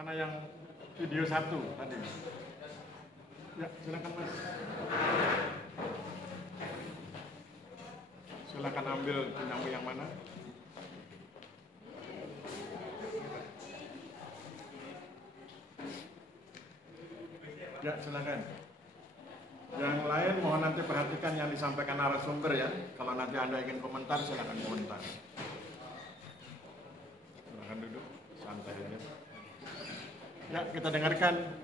Mana yang video 1 tadi? Ya, silakan Mas. Silakan ambil punyamu yang mana? Ya, silakan. Yang lain mohon nanti perhatikan yang disampaikan narasumber ya. Kalau nanti Anda ingin komentar, silakan komentar. Silakan duduk, santai aja. Ya, kita dengarkan.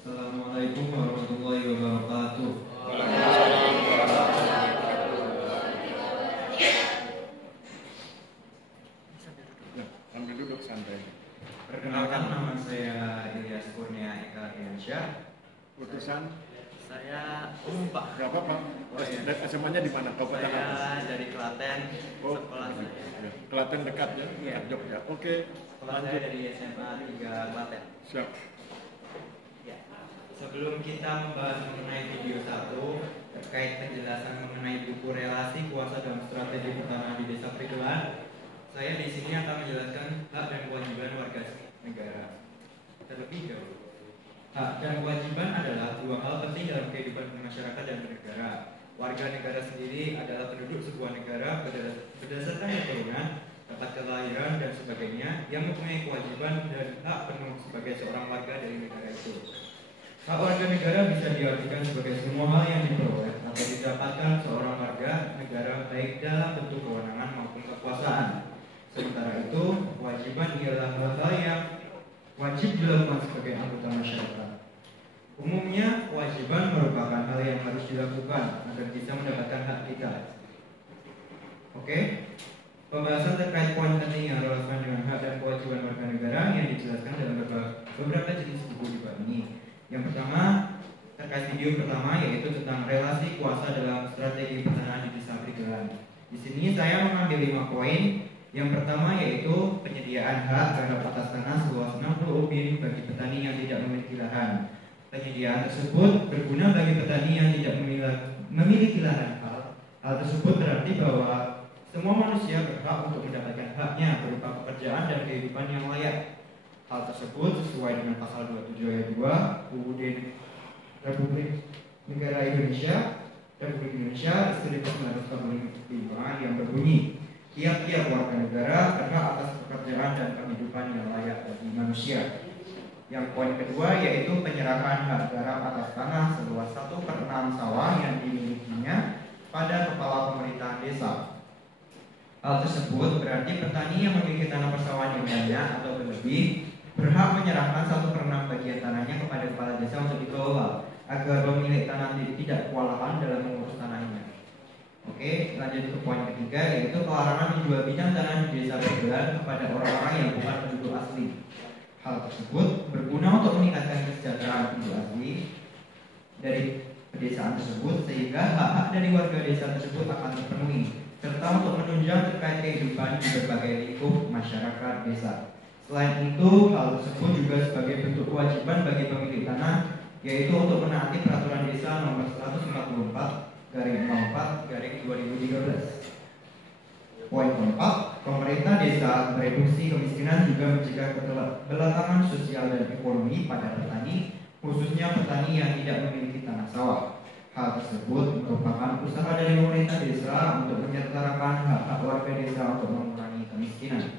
Assalamualaikum warahmatullahi wabarakatuh. Waalaikumsalam warahmatullahi wabarakatuh. Ya, ambil duduk santai. Perkenalkan, nama saya Ilyas Kurnia Eka Diansyah. Utusan? Saya Pak. Gak apa-apa. SMA-nya di mana? Kabupaten apa? Saya dari Klaten. Oh, Sekolah saya. ya. Klaten dekat ya? Iya. Dekat Jogja. Oke. Sekolah saya dari SMA 3 Klaten. Siap. Ya. Sebelum kita membahas mengenai video 1 terkait penjelasan mengenai buku relasi kuasa dan strategi pertanahan di Desa Prigelan, saya di sini akan menjelaskan hak dan kewajiban warga negara. Terlebih dahulu, hak dan kewajiban adalah dua hal penting dalam kehidupan masyarakat dan bernegara. Warga negara sendiri adalah penduduk sebuah negara berdasarkan keturunan, tempat kelahiran dan sebagainya yang mempunyai kewajiban dan hak penuh sebagai seorang warga dari negara itu. Hak warga negara bisa diartikan sebagai semua hal yang diperoleh atau didapatkan seorang warga negara baik dalam bentuk kewenangan maupun kekuasaan. Sementara itu, kewajiban ialah hal-hal yang wajib dilakukan sebagai anggota masyarakat. Umumnya, kewajiban merupakan hal yang harus dilakukan agar bisa mendapatkan hak kita. Oke? Pembahasan terkait poin penting yang relevan dengan hak dan kewajiban warga negara yang dijelaskan dalam beberapa jenis buku di bawah ini. Yang pertama, terkait video pertama yaitu tentang relasi kuasa dalam strategi pertanahan di Desa Prigelan. Di sini saya mengambil 5 poin. Yang pertama yaitu penyediaan hak terhadap atas tanah seluas 60 ubin bagi petani yang tidak memiliki lahan. Penyediaan tersebut berguna bagi petani yang tidak memiliki lahan. Hal tersebut berarti bahwa semua manusia berhak untuk mendapatkan haknya berupa pekerjaan dan kehidupan yang layak. Hal tersebut sesuai dengan pasal 27 ayat 2 UUD Republik Negara Indonesia Republik Indonesia 1945 yang berbunyi, tiap-tiap warga negara berhak atas pekerjaan dan kehidupan yang layak bagi manusia. Yang poin kedua yaitu penyerahan hak garap atas tanah seluas 1/6 sawah yang dimilikinya pada kepala pemerintahan desa. Hal tersebut berarti petani yang memiliki tanah persawahan yang banyak atau berlebih berhak menyerahkan 1/6 bagian tanahnya kepada kepala desa untuk dikelola agar pemilik tanah tidak kewalahan dalam mengurus tanahnya. Oke, lanjut ke poin ketiga yaitu pelarangan menjual bidang tanah di Desa Prigelan kepada orang-orang yang bukan penduduk asli. Hal tersebut berguna untuk meningkatkan kesejahteraan penduduk asli dari pedesaan tersebut sehingga hak-hak dari warga desa tersebut akan terpenuhi serta untuk menunjang terkait kehidupan di berbagai lingkup masyarakat desa. Selain itu, hal tersebut juga sebagai bentuk kewajiban bagi pemilik tanah yaitu untuk menaati peraturan desa nomor 144/04/2013. Poin keempat, pemerintah desa mereduksi kemiskinan juga mencegah keberlangsungan sosial dan ekonomi pada petani, khususnya petani yang tidak memiliki tanah sawah. Hal tersebut merupakan usaha dari pemerintah desa untuk menyetarakan hak-hak warga desa untuk mengurangi kemiskinan.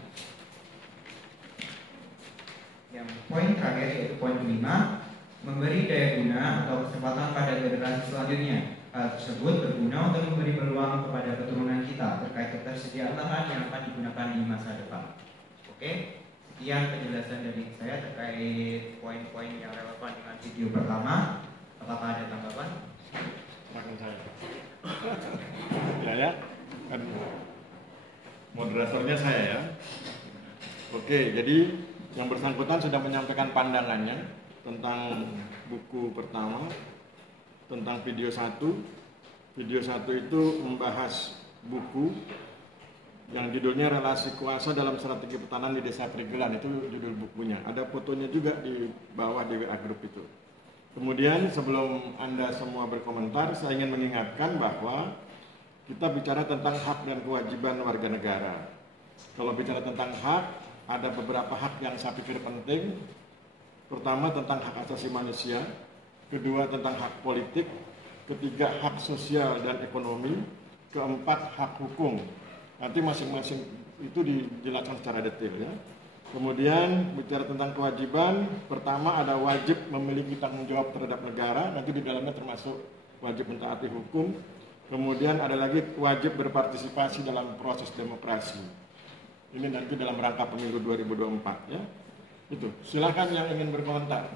Yang poin terakhir yaitu poin kelima, memberi daya guna atau kesempatan pada generasi selanjutnya. Hal tersebut berguna untuk memberi peluang kepada keturunan kita terkait ketersediaan lahan yang akan digunakan di masa depan. Oke, sekian penjelasan dari saya terkait poin-poin yang relevan dengan video pertama. Apakah ada tanggapan? Makan saya. Ya, kan moderatornya saya ya. Oke, jadi yang bersangkutan sudah menyampaikan pandangannya tentang buku pertama, tentang video 1. Video 1 itu membahas buku yang judulnya Relasi Kuasa dalam Strategi Pertanahan di Desa Prigelan, itu judul bukunya. Ada fotonya juga di bawah di WA Group itu. Kemudian sebelum Anda semua berkomentar, saya ingin mengingatkan bahwa kita bicara tentang hak dan kewajiban warga negara. Kalau bicara tentang hak, ada beberapa hak yang saya pikir penting. Pertama tentang hak asasi manusia, kedua tentang hak politik, ketiga hak sosial dan ekonomi, keempat hak hukum. Nanti masing-masing itu dijelaskan secara detail ya. Kemudian bicara tentang kewajiban, pertama ada wajib memiliki tanggung jawab terhadap negara, nanti di dalamnya termasuk wajib mentaati hukum. Kemudian ada lagi wajib berpartisipasi dalam proses demokrasi. Ini nanti dalam rangka pemilu 2024 ya. Itu, silakan yang ingin berkomentar.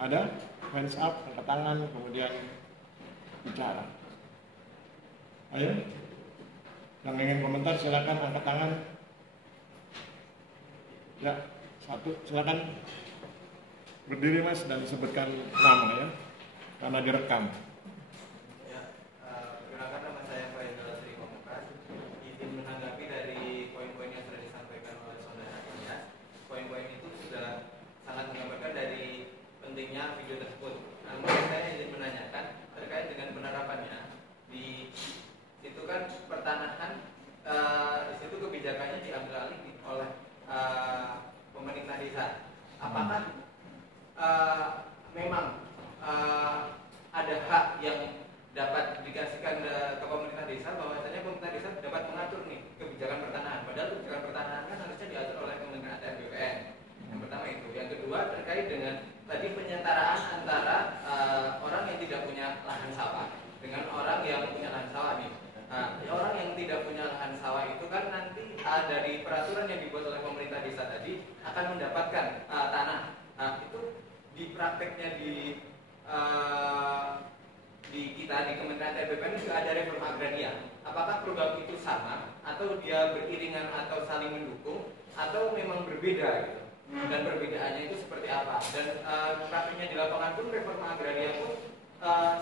Ada? Hands up, angkat tangan, kemudian bicara. Ayo. Yang ingin komentar silakan angkat tangan. Ya, satu, silakan berdiri Mas dan disebutkan nama ya, karena direkam. Perkenalkan nama saya Faisal Sri Komukas. Izin menanggapi dari poin-poin yang sudah disampaikan oleh saudara Ilyas. Poin-poin itu sudah sangat menggambarkan dari pentingnya video tersebut. Namun saya ingin menanyakan terkait dengan penerapannya. Di situ kan pertanahan, di situ kebijakannya diambil alih oleh pemerintah desa. Apakah memang ada hak yang dapat dikasihkan ke pemerintah desa, bahwasanya pemerintah desa dapat mengatur nih kebijakan pertanahan, padahal kebijakan pertanahan kan harusnya diatur oleh Kementerian ATR BPN. Yang pertama itu. Yang kedua terkait dengan tadi penyetaraan antara orang yang tidak punya lahan sawah dengan orang yang punya lahan sawah nih. Orang yang tidak punya lahan sawah itu kan nanti dari peraturan yang dibuat oleh pemerintah desa tadi akan mendapatkan tanah. Itu di prakteknya di kita di Kementerian ATR BPN juga ada reforma agraria. Apakah program itu sama atau dia beriringan atau saling mendukung atau memang berbeda gitu? Dan perbedaannya itu seperti apa? Dan prakteknya di lapangan pun reforma agraria pun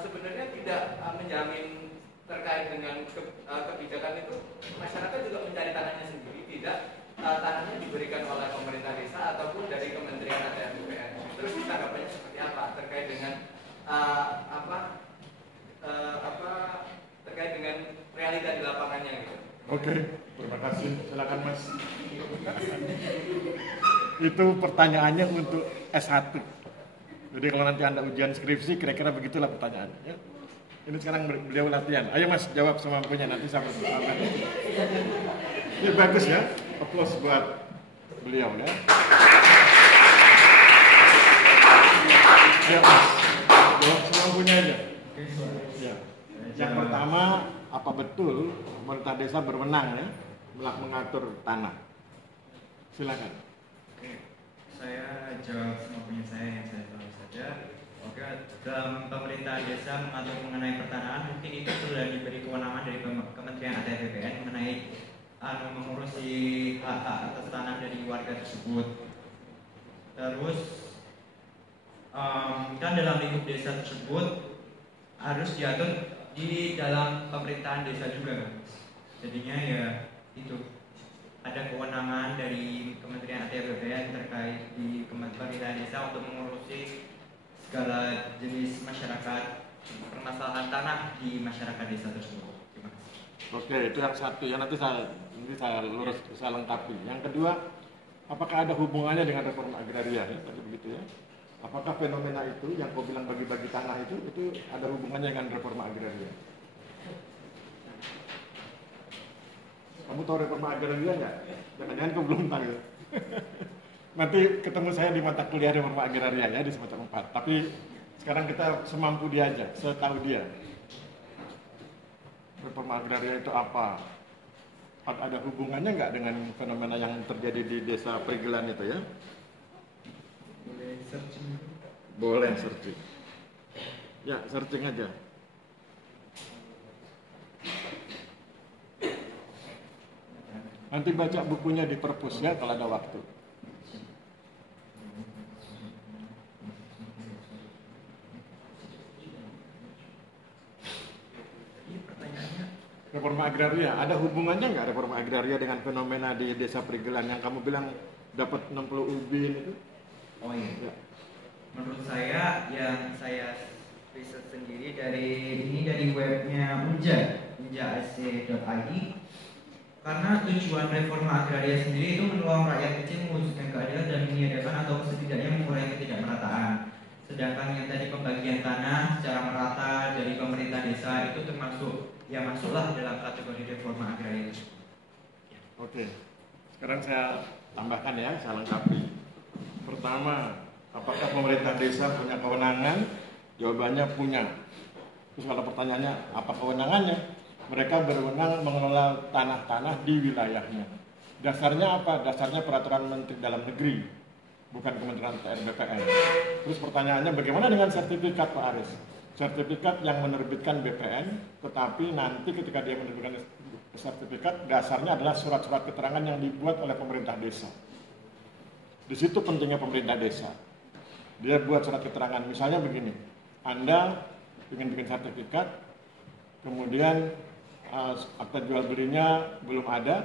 sebenarnya tidak menjamin terkait dengan kebijakan itu. Masyarakat juga mencari tanahnya sendiri, tidak tanahnya diberikan oleh pemerintah desa ataupun dari Kementerian ATR BPN. Terus tanggapannya seperti apa terkait dengan terkait dengan realita di lapangannya gitu? Oke, terima kasih. Silakan Mas. Itu pertanyaannya untuk S1. Jadi kalau nanti Anda ujian skripsi, kira-kira begitulah pertanyaannya. Ya. Ini sekarang beliau latihan. Ayo Mas, jawab semampunya, nanti saya bersoalkan. Ini bagus ya. Aplaus buat beliau ya. Ya Mas, jawab semampunya aja. Ya. Yang pertama, apa betul pemerintah desa berwenang ya mengatur tanah? Silakan. Oke, saya jawab semampunya saya yang saya tahu saja. Oke, dalam pemerintah desa mengatur mengenai pertanahan, mungkin itu sudah diberi kewenangan dari Kementerian ATR BPN mengenai mengurusi hak-hak atas tanah dari warga tersebut. Terus kan dalam lingkup desa tersebut harus diatur di dalam pemerintahan desa juga kan. Jadinya ya itu ada kewenangan dari Kementerian ATR BPN terkait di pemerintahan desa untuk mengurusi segala jenis masyarakat, permasalahan tanah di masyarakat desa tersebut. Terima kasih. Oke, itu yang satu. Yang nanti saya lurus, saya lengkapi. Yang kedua, apakah ada hubungannya dengan reforma agraria ya? Tadi begitu ya. Apakah fenomena itu yang kau bilang bagi-bagi tanah itu ada hubungannya dengan reforma agraria? Kamu tahu reforma agraria nggak? Jangan-jangan kau belum tahu. Nanti ketemu saya di mata kuliah reforma agraria ya di semester 4. Tapi sekarang kita semampu dia aja, setahu dia. Reforma agraria itu apa? Ada hubungannya nggak dengan fenomena yang terjadi di desa Prigelan itu ya? Boleh searching? Boleh searching. Ya, searching aja. Nanti baca bukunya di perpus ya kalau ada waktu. Reforma agraria, ada hubungannya nggak reforma agraria dengan fenomena di desa Prigelan yang kamu bilang dapat 60 ubin itu? Oh iya. Ya. Menurut saya yang saya riset sendiri dari webnya unja.ac.id Karena tujuan reforma agraria sendiri itu menolong rakyat kecil mewujudkan keadilan dan meniadakan atau setidaknya mengurangi ketidakmerataan. Sedangkan yang tadi pembagian tanah secara merata dari pemerintah desa itu termasuk ya masuklah dalam kategori reforma agraria. Oke, sekarang saya tambahkan ya, saya lengkapi. Pertama, apakah pemerintah desa punya kewenangan? Jawabannya punya. Terus kalau pertanyaannya apa kewenangannya? Mereka berwenang mengelola tanah-tanah di wilayahnya. Dasarnya apa? Dasarnya peraturan Menteri Dalam Negeri, bukan Kementerian PUPR BPN. Terus pertanyaannya bagaimana dengan sertifikat Pak Aris? Sertifikat yang menerbitkan BPN, tetapi nanti ketika dia menerbitkan sertifikat, dasarnya adalah surat-surat keterangan yang dibuat oleh pemerintah desa. Di situ pentingnya pemerintah desa. Dia buat surat keterangan, misalnya begini, Anda ingin bikin sertifikat, kemudian akta jual belinya belum ada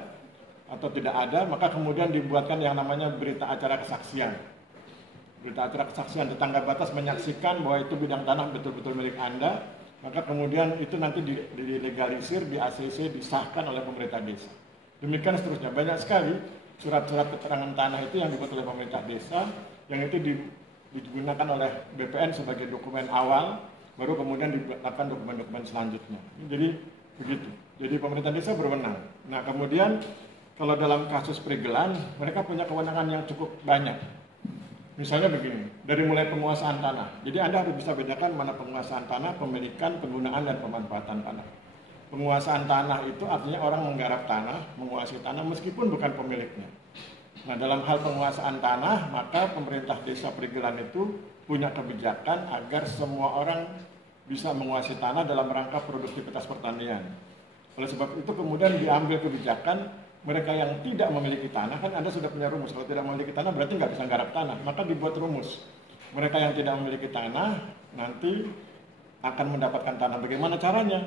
atau tidak ada, maka kemudian dibuatkan yang namanya berita acara kesaksian. Berita acara kesaksian, tetangga batas menyaksikan bahwa itu bidang tanah betul-betul milik Anda, maka kemudian itu nanti dilegalisir, di ACC, disahkan oleh pemerintah desa. Demikian seterusnya, banyak sekali surat-surat keterangan tanah itu yang dibuat oleh pemerintah desa, yang itu digunakan oleh BPN sebagai dokumen awal, baru kemudian dilakukan dokumen-dokumen selanjutnya. Jadi begitu. Jadi pemerintah desa berwenang. Nah kemudian kalau dalam kasus perigelan, mereka punya kewenangan yang cukup banyak. Misalnya begini, dari mulai penguasaan tanah. Jadi Anda harus bisa bedakan mana penguasaan tanah, pemilikan, penggunaan, dan pemanfaatan tanah. Penguasaan tanah itu artinya orang menggarap tanah, menguasai tanah meskipun bukan pemiliknya. Nah dalam hal penguasaan tanah, maka pemerintah desa perigelan itu punya kebijakan agar semua orang bisa menguasai tanah dalam rangka produktivitas pertanian. Oleh sebab itu kemudian diambil kebijakan mereka yang tidak memiliki tanah, kan Anda sudah punya rumus, kalau tidak memiliki tanah berarti nggak bisa garap tanah, maka dibuat rumus. Mereka yang tidak memiliki tanah nanti akan mendapatkan tanah. Bagaimana caranya?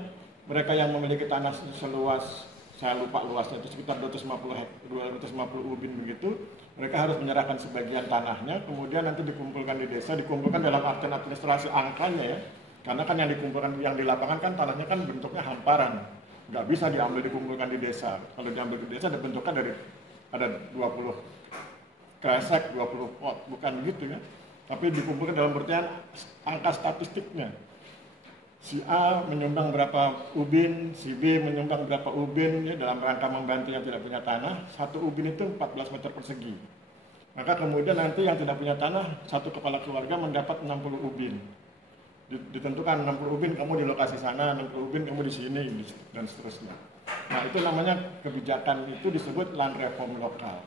Mereka yang memiliki tanah seluas, saya lupa luasnya, itu sekitar 250 ubin begitu, mereka harus menyerahkan sebagian tanahnya, kemudian nanti dikumpulkan di desa, dikumpulkan dalam artian administrasi angkanya ya. Karena kan yang dikumpulkan, yang di lapangan kan tanahnya kan bentuknya hamparan, nggak bisa diambil dikumpulkan di desa. Kalau diambil di desa bentuknya ada 20 kresek, 20 pot, bukan gitu ya. Tapi dikumpulkan dalam artian angka statistiknya. Si A menyumbang berapa ubin, si B menyumbang berapa ubin ya, dalam rangka membantu yang tidak punya tanah. Satu ubin itu 14 meter persegi. Maka kemudian nanti yang tidak punya tanah, satu kepala keluarga mendapat 60 ubin. Ditentukan 60 ubin kamu di lokasi sana, 60 ubin kamu di sini, dan seterusnya. Nah itu namanya kebijakan itu disebut land reform lokal.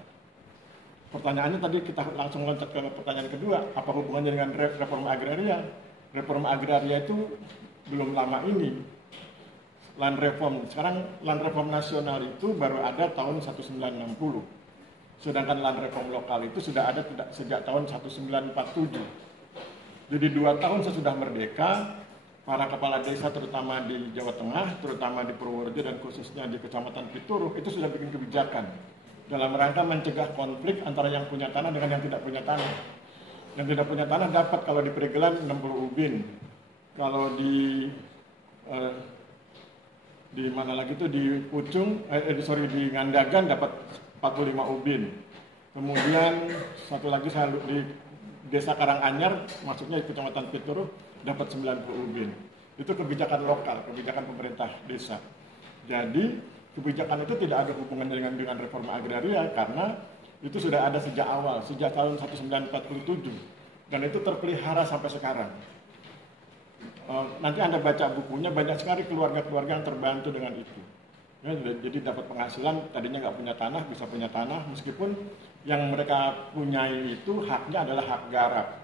Pertanyaannya tadi kita langsung loncat ke pertanyaan kedua, apa hubungannya dengan reforma agraria? Reforma agraria itu belum lama ini. Land reform, sekarang land reform nasional itu baru ada tahun 1960. Sedangkan land reform lokal itu sudah ada sejak tahun 1947. Jadi 2 tahun sesudah merdeka, para kepala desa terutama di Jawa Tengah, terutama di Purworejo dan khususnya di Kecamatan Pituruh, itu sudah bikin kebijakan dalam rangka mencegah konflik antara yang punya tanah dengan yang tidak punya tanah. Yang tidak punya tanah dapat kalau di perigelan 60 ubin, kalau di mana lagi itu di Pucung, di Ngandagan dapat 45 ubin. Kemudian satu lagi saya di Desa Karanganyar, maksudnya di Kecamatan Pituruh, dapat 90 ubin. Itu kebijakan lokal, kebijakan pemerintah desa. Jadi kebijakan itu tidak ada hubungannya dengan reforma agraria karena itu sudah ada sejak awal, sejak tahun 1947, dan itu terpelihara sampai sekarang. Nanti Anda baca bukunya, banyak sekali keluarga-keluarga yang terbantu dengan itu. Ya, jadi dapat penghasilan, tadinya nggak punya tanah, bisa punya tanah, meskipun yang mereka punyai itu haknya adalah hak garap,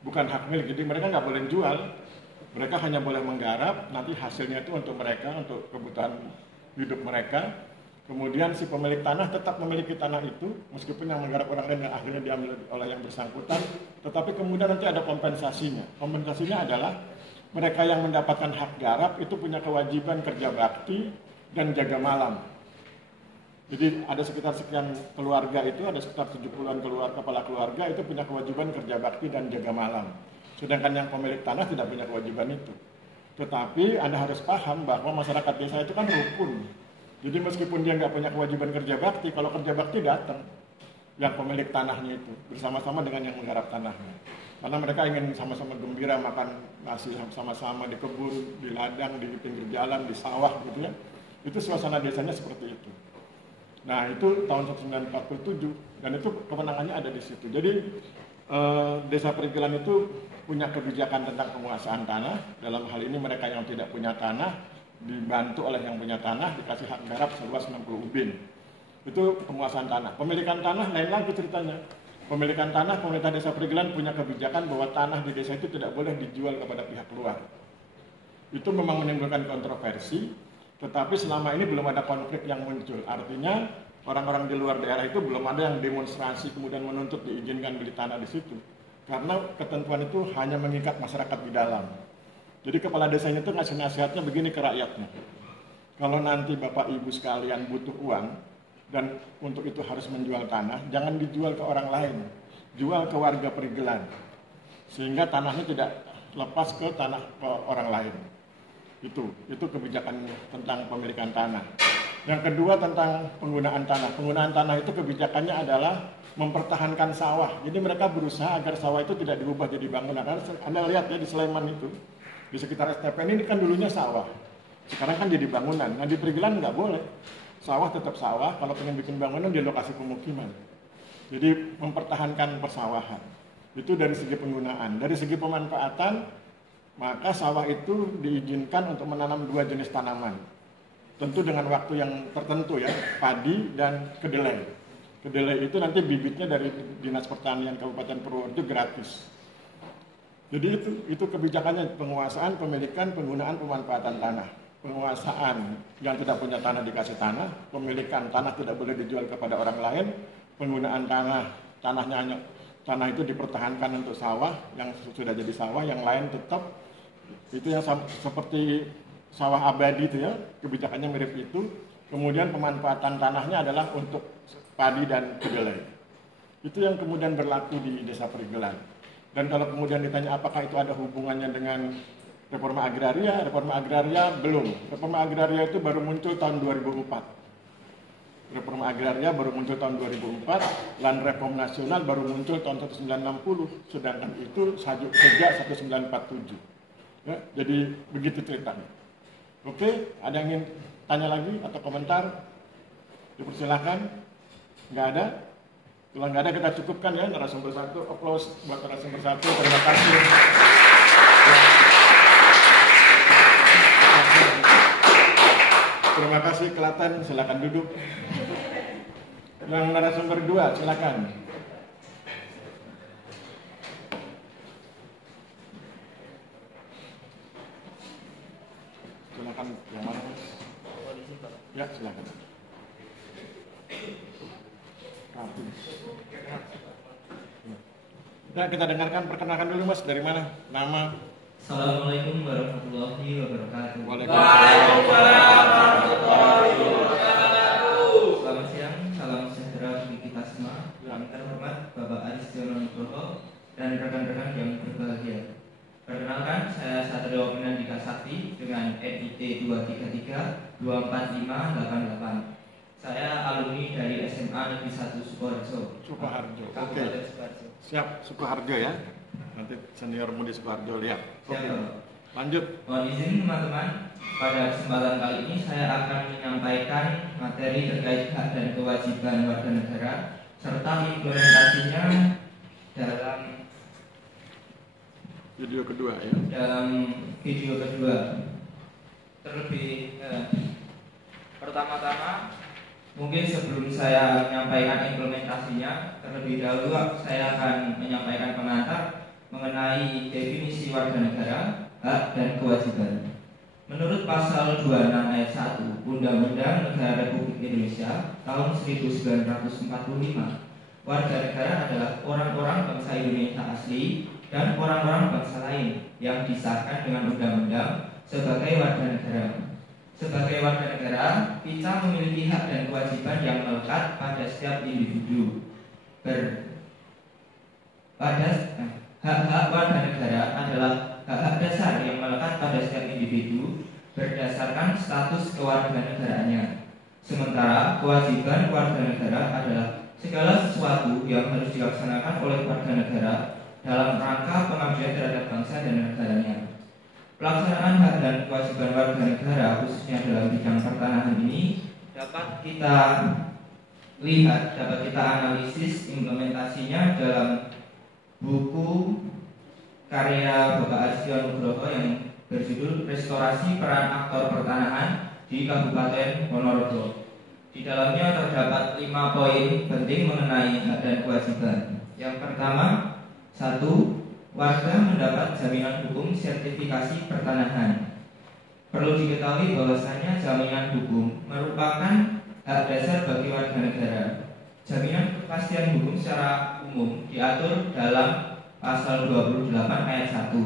bukan hak milik. Jadi mereka nggak boleh jual, mereka hanya boleh menggarap, nanti hasilnya itu untuk mereka, untuk kebutuhan hidup mereka. Kemudian si pemilik tanah tetap memiliki tanah itu, meskipun yang menggarap orang lain yang akhirnya diambil oleh yang bersangkutan, tetapi kemudian nanti ada kompensasinya. Kompensasinya adalah mereka yang mendapatkan hak garap itu punya kewajiban kerja bakti dan jaga malam. Jadi ada sekitar sekian keluarga itu, ada sekitar 70-an kepala keluarga itu punya kewajiban kerja bakti dan jaga malam. Sedangkan yang pemilik tanah tidak punya kewajiban itu. Tetapi Anda harus paham bahwa masyarakat desa itu kan rukun. Jadi meskipun dia nggak punya kewajiban kerja bakti, kalau kerja bakti datang yang pemilik tanahnya itu bersama-sama dengan yang menggarap tanahnya. Karena mereka ingin sama-sama gembira makan nasi sama-sama di kebun, di ladang, di pinggir jalan, di sawah gitu ya. Itu suasana desanya seperti itu. Nah itu tahun 1947 dan itu kewenangannya ada di situ. Jadi Desa Perigelan itu punya kebijakan tentang penguasaan tanah. Dalam hal ini mereka yang tidak punya tanah dibantu oleh yang punya tanah, dikasih hak garap seluas 60 ubin. Itu penguasaan tanah. Pemilikan tanah lain lagi ceritanya. Pemilikan tanah, pemerintah Desa Perigelan punya kebijakan bahwa tanah di desa itu tidak boleh dijual kepada pihak luar. Itu memang menimbulkan kontroversi, tetapi selama ini belum ada konflik yang muncul. Artinya orang-orang di luar daerah itu belum ada yang demonstrasi kemudian menuntut diizinkan beli tanah di situ. Karena ketentuan itu hanya mengikat masyarakat di dalam. Jadi kepala desanya itu ngasih nasihatnya begini ke rakyatnya. Kalau nanti Bapak Ibu sekalian butuh uang dan untuk itu harus menjual tanah, jangan dijual ke orang lain. Jual ke warga Perigelan. Sehingga tanahnya tidak lepas ke tanah ke orang lain. Itu kebijakan tentang pemilikan tanah. Yang kedua tentang penggunaan tanah. Penggunaan tanah itu kebijakannya adalah mempertahankan sawah. Jadi mereka berusaha agar sawah itu tidak diubah jadi bangunan. Anda lihat ya di Sleman itu, di sekitar STPN ini kan dulunya sawah. Sekarang kan jadi bangunan. Nah di Perigelan nggak boleh. Sawah tetap sawah, kalau pengen bikin bangunan di lokasi pemukiman. Jadi mempertahankan persawahan. Itu dari segi penggunaan. Dari segi pemanfaatan, maka sawah itu diizinkan untuk menanam 2 jenis tanaman. Tentu dengan waktu yang tertentu ya, padi dan kedelai. Kedelai itu nanti bibitnya dari Dinas Pertanian Kabupaten Purworejo gratis. Jadi itu kebijakannya, penguasaan, pemilikan, penggunaan, pemanfaatan tanah. Penguasaan yang tidak punya tanah dikasih tanah, pemilikan tanah tidak boleh dijual kepada orang lain, penggunaan tanah itu dipertahankan untuk sawah yang sudah jadi sawah, yang lain tetap itu yang seperti sawah abadi itu ya, kebijakannya mirip itu. Kemudian pemanfaatan tanahnya adalah untuk padi dan kedelai. Itu yang kemudian berlaku di Desa Perigelan. Dan kalau kemudian ditanya apakah itu ada hubungannya dengan reforma agraria belum. Reforma agraria itu baru muncul tahun 2004. Reforma agraria baru muncul tahun 2004, Land Reform Nasional baru muncul tahun 1960, sedangkan itu sejak 1947. Ya, jadi begitu ceritanya. Oke, ada yang ingin tanya lagi atau komentar? Dipersilakan. Nggak ada? Kalau nggak ada kita cukupkan ya narasumber satu. Applause buat narasumber satu. Terima kasih. Terima kasih Klaten, silakan duduk. Yang narasumber 2, silakan. Silakan yang mana Mas? Ya, silakan. Rapi. Nah, kita dengarkan, perkenalkan dulu Mas, dari mana? Nama? Assalamualaikum warahmatullahi wabarakatuh. Waalaikumsalam warahmatullahi wabarakatuh. Selamat siang, salam sejahtera bagi kita semua. Yang terhormat Bapak Aristiono Nugroho dan rekan-rekan yang berbahagia. Perkenalkan, saya Satrio Pinandika Sakti dengan NIT 233245888. Saya alumni dari SMA Negeri 1 Sukoharjo. Oke. Siap, Sukoharjo ya. Nanti senior Mudi Sukoharjo lihat. Oke. Lanjut. Mohon izin teman-teman, pada kesempatan kali ini saya akan menyampaikan materi terkait hak dan kewajiban warga negara serta implementasinya dalam video kedua ya. Terlebih pertama-tama mungkin sebelum saya menyampaikan implementasinya, terlebih dahulu saya akan menyampaikan pengantar mengenai definisi warga negara, hak dan kewajiban. Menurut pasal 26 ayat 1 Undang-Undang Negara Republik Indonesia tahun 1945, warga negara adalah orang-orang bangsa Indonesia asli dan orang-orang bangsa lain yang disahkan dengan undang-undang sebagai warga negara. Sebagai warga negara, kita memiliki hak dan kewajiban yang melekat pada setiap individu. Hak-hak warga negara adalah hak-hak dasar yang melekat pada setiap individu berdasarkan status kewarganegaraannya. Sementara kewajiban warga negara adalah segala sesuatu yang harus dilaksanakan oleh warga negara dalam rangka pengabdian terhadap bangsa dan negaranya. Pelaksanaan hak dan kewajiban warga negara khususnya dalam bidang pertanahan ini dapat kita lihat, dapat kita analisis implementasinya dalam buku karya Bapak Arsio Nugroho yang berjudul Restorasi Peran Aktor Pertanahan di Kabupaten Ponorogo. Di dalamnya terdapat 5 poin penting mengenai hak dan kewajiban. Yang pertama, 1. Warga mendapat jaminan hukum sertifikasi pertanahan. Perlu diketahui bahwasanya jaminan hukum merupakan hak dasar bagi warga negara. Jaminan kepastian hukum secara umum diatur dalam pasal 28 ayat 1.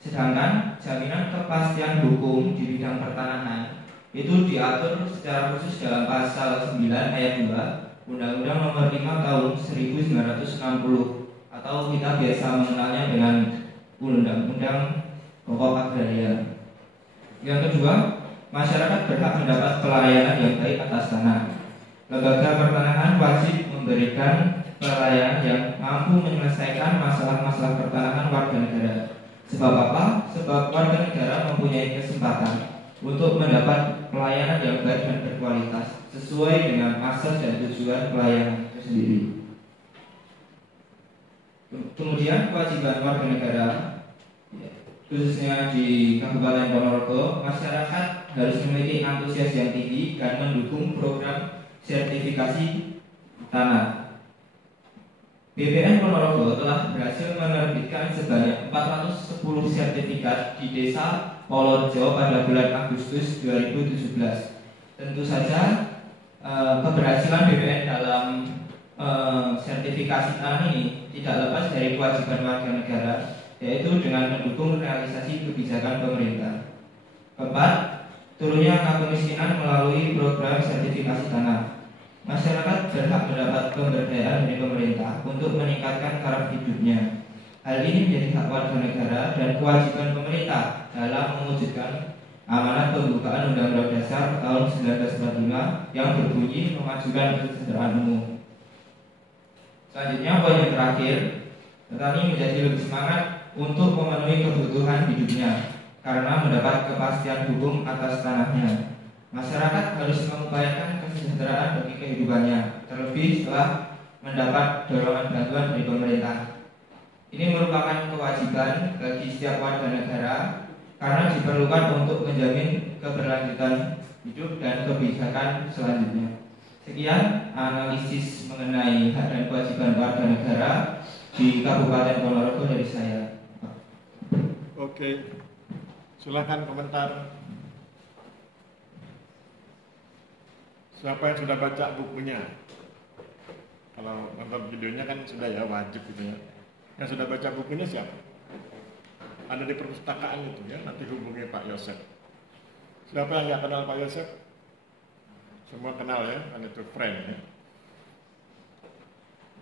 Sedangkan jaminan kepastian hukum di bidang pertanahan itu diatur secara khusus dalam pasal 9 ayat 2 Undang-Undang Nomor 5 Tahun 1960 atau kita biasa mengenalnya dengan Undang-Undang Pokok Agraria. Yang kedua, masyarakat berhak mendapat pelayanan yang baik atas tanah. Lembaga pertanahan wajib memberikan pelayanan yang mampu menyelesaikan masalah-masalah pertanahan warga negara. Sebab apa? Sebab warga negara mempunyai kesempatan untuk mendapat pelayanan yang baik dan berkualitas sesuai dengan asas dan tujuan pelayanan itu sendiri. Kemudian kewajiban warga negara, khususnya di Kabupaten Ponorogo, masyarakat harus memiliki antusias yang tinggi dan mendukung program sertifikasi tanah. BPN Ponorogo telah berhasil menerbitkan sebanyak 410 sertifikat di Desa Polorejo pada bulan Agustus 2017. Tentu saja keberhasilan BPN dalam sertifikasi tanah ini tidak lepas dari kewajiban warga negara, yaitu dengan mendukung realisasi kebijakan pemerintah. Keempat, turunnya angka kemiskinan melalui program sertifikasi tanah. Masyarakat berhak mendapat pemberdayaan dari pemerintah untuk meningkatkan taraf hidupnya. Hal ini menjadi hak warga negara dan kewajiban pemerintah dalam mewujudkan amanat pembukaan Undang-Undang Dasar tahun 1945 yang berbunyi memajukan kesejahteraan umum. Selanjutnya, poin yang terakhir, petani menjadi lebih semangat untuk memenuhi kebutuhan hidupnya karena mendapat kepastian hukum atas tanahnya. Masyarakat harus mengupayakan kesejahteraan bagi kehidupannya, terlebih setelah mendapat dorongan bantuan dari pemerintah. Ini merupakan kewajiban bagi setiap warga negara karena diperlukan untuk menjamin keberlanjutan hidup dan kebijakan selanjutnya. Sekian analisis mengenai hak dan kewajiban warga negara di Kabupaten Ponorogo dari saya. Oke, silakan komentar. Siapa yang sudah baca bukunya? Kalau nonton videonya kan sudah ya, wajib gitu ya. Yang sudah baca bukunya siapa? Ada di perpustakaan itu ya, nanti hubungi Pak Yosef. Siapa yang nggak kenal Pak Yosef? Semua kenal ya, kan itu friend ya.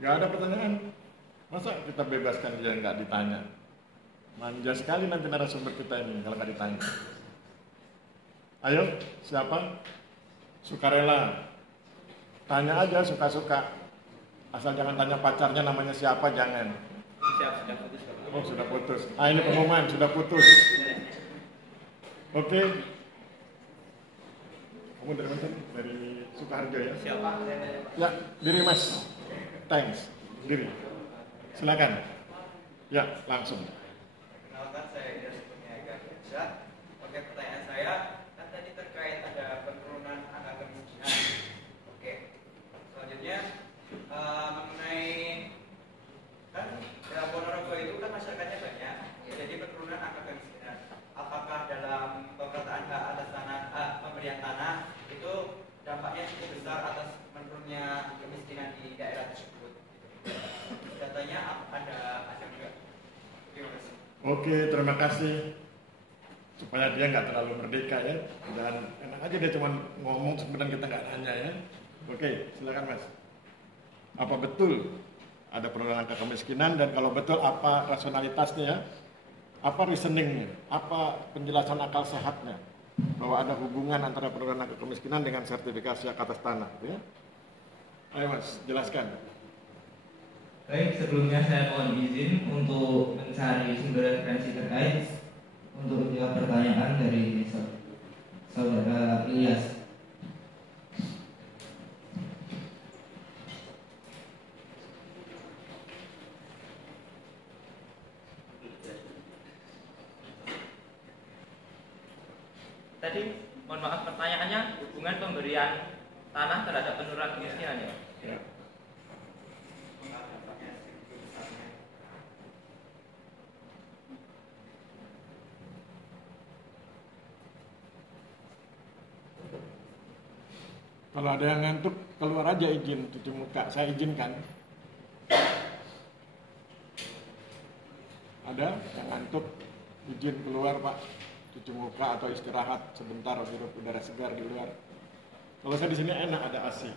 Nggak ada pertanyaan. Masa kita bebaskan dia nggak ditanya? Manja sekali nanti narasumber kita ini kalau nggak ditanya. Ayo, siapa? Sukarela. Tanya aja suka-suka. Asal jangan tanya pacarnya namanya siapa, jangan. Siap, sudah putus. Oh, sudah putus. Ah, ini pengumuman, sudah putus. Oke. Kamu dari mana? Dari Sukoharjo ya? Siapa? Ya, diri Mas. Thanks. Diri. Silakan. Ya, langsung. Kenalkan, saya Idris Kurniaga Firsa. Oke, pertanyaan saya kan tadi terkait ada penurunan angka kemiskinan. Oke, selanjutnya mengenai kan dalam Ponorogo itu kan masyarakatnya banyak, jadi penurunan angka kemiskinan. Apakah dalam pemerataan hak atas tanah, pemberian tanah itu dampaknya cukup besar atas menurunnya kemiskinan di daerah tersebut? Datanya ada juga. Terima kasih. Oke, terima kasih. Supaya dia nggak terlalu merdeka ya, dan enak aja dia cuma ngomong sebenarnya kita nggak nanya ya. Oke, silakan Mas. Apa betul ada penurunan angka kemiskinan, dan kalau betul apa rasionalitasnya ya? Apa reasoningnya? Apa penjelasan akal sehatnya? bahwa ada hubungan antara penurunan angka kemiskinan dengan sertifikasi hak atas tanah, ya. Ayo Mas, jelaskan. Baik, sebelumnya saya mohon izin untuk mencari sumber referensi terkait untuk menjawab pertanyaan dari saudara Ilyas. Tadi, mohon maaf, pertanyaannya hubungan pemberian tanah terhadap penurunan kemiskinan, ya? Ya. Kalau ada yang ngantuk, keluar aja izin cuci muka. Saya izinkan. Ada yang ngantuk, izin keluar Pak, cuci muka atau istirahat sebentar, hirup udara segar di luar. Kalau saya di sini enak, ada AC,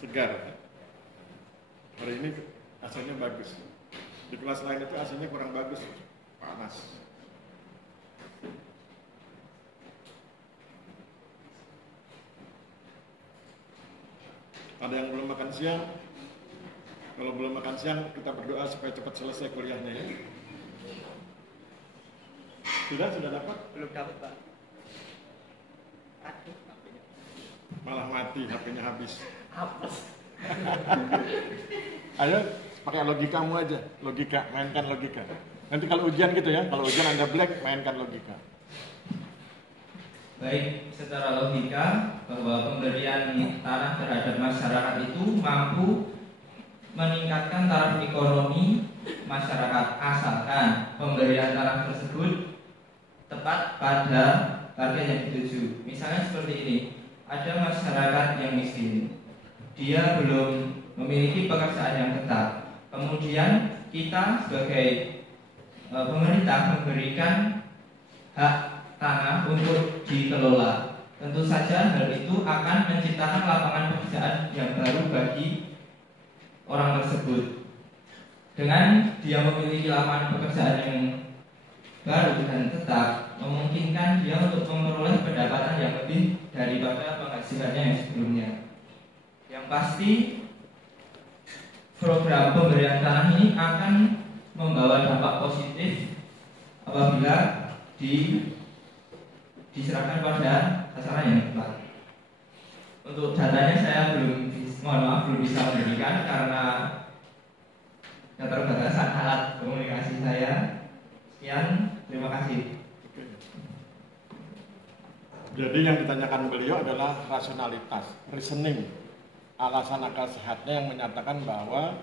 segar. Hari ini AC-nya bagus. Di kelas lain itu AC-nya kurang bagus, panas. Ada yang belum makan siang? Kalau belum makan siang, kita berdoa supaya cepat selesai kuliahnya, ya. Sudah dapat? Belum dapat, Pak. Aduh, Malah mati, HP-nya habis. hapus. Ayo, pakai logikamu aja. Logika, mainkan logika. Nanti kalau ujian gitu ya, kalau ujian Anda blank, mainkan logika. Baik, secara logika bahwa pemberian tanah terhadap masyarakat itu mampu meningkatkan taraf ekonomi masyarakat asalkan pemberian tanah tersebut tepat pada target yang dituju. Misalnya seperti ini, ada masyarakat yang miskin, dia belum memiliki pekerjaan yang tetap. Kemudian kita sebagai pemerintah memberikan hak tanah untuk dikelola. Tentu saja hal itu akan menciptakan lapangan pekerjaan yang baru bagi orang tersebut. Dengan dia memiliki lapangan pekerjaan yang baru dan tetap, memungkinkan dia untuk memperoleh pendapatan yang lebih daripada penghasilannya yang sebelumnya. Yang pasti, program pemberian tanah ini akan membawa dampak positif apabila diserahkan pada sasaran yang tepat. Untuk datanya saya belum bisa memberikan karena keterbatasan alat komunikasi saya. Sekian, terima kasih. Jadi yang ditanyakan beliau adalah rasionalitas, reasoning, alasan akal sehatnya yang menyatakan bahwa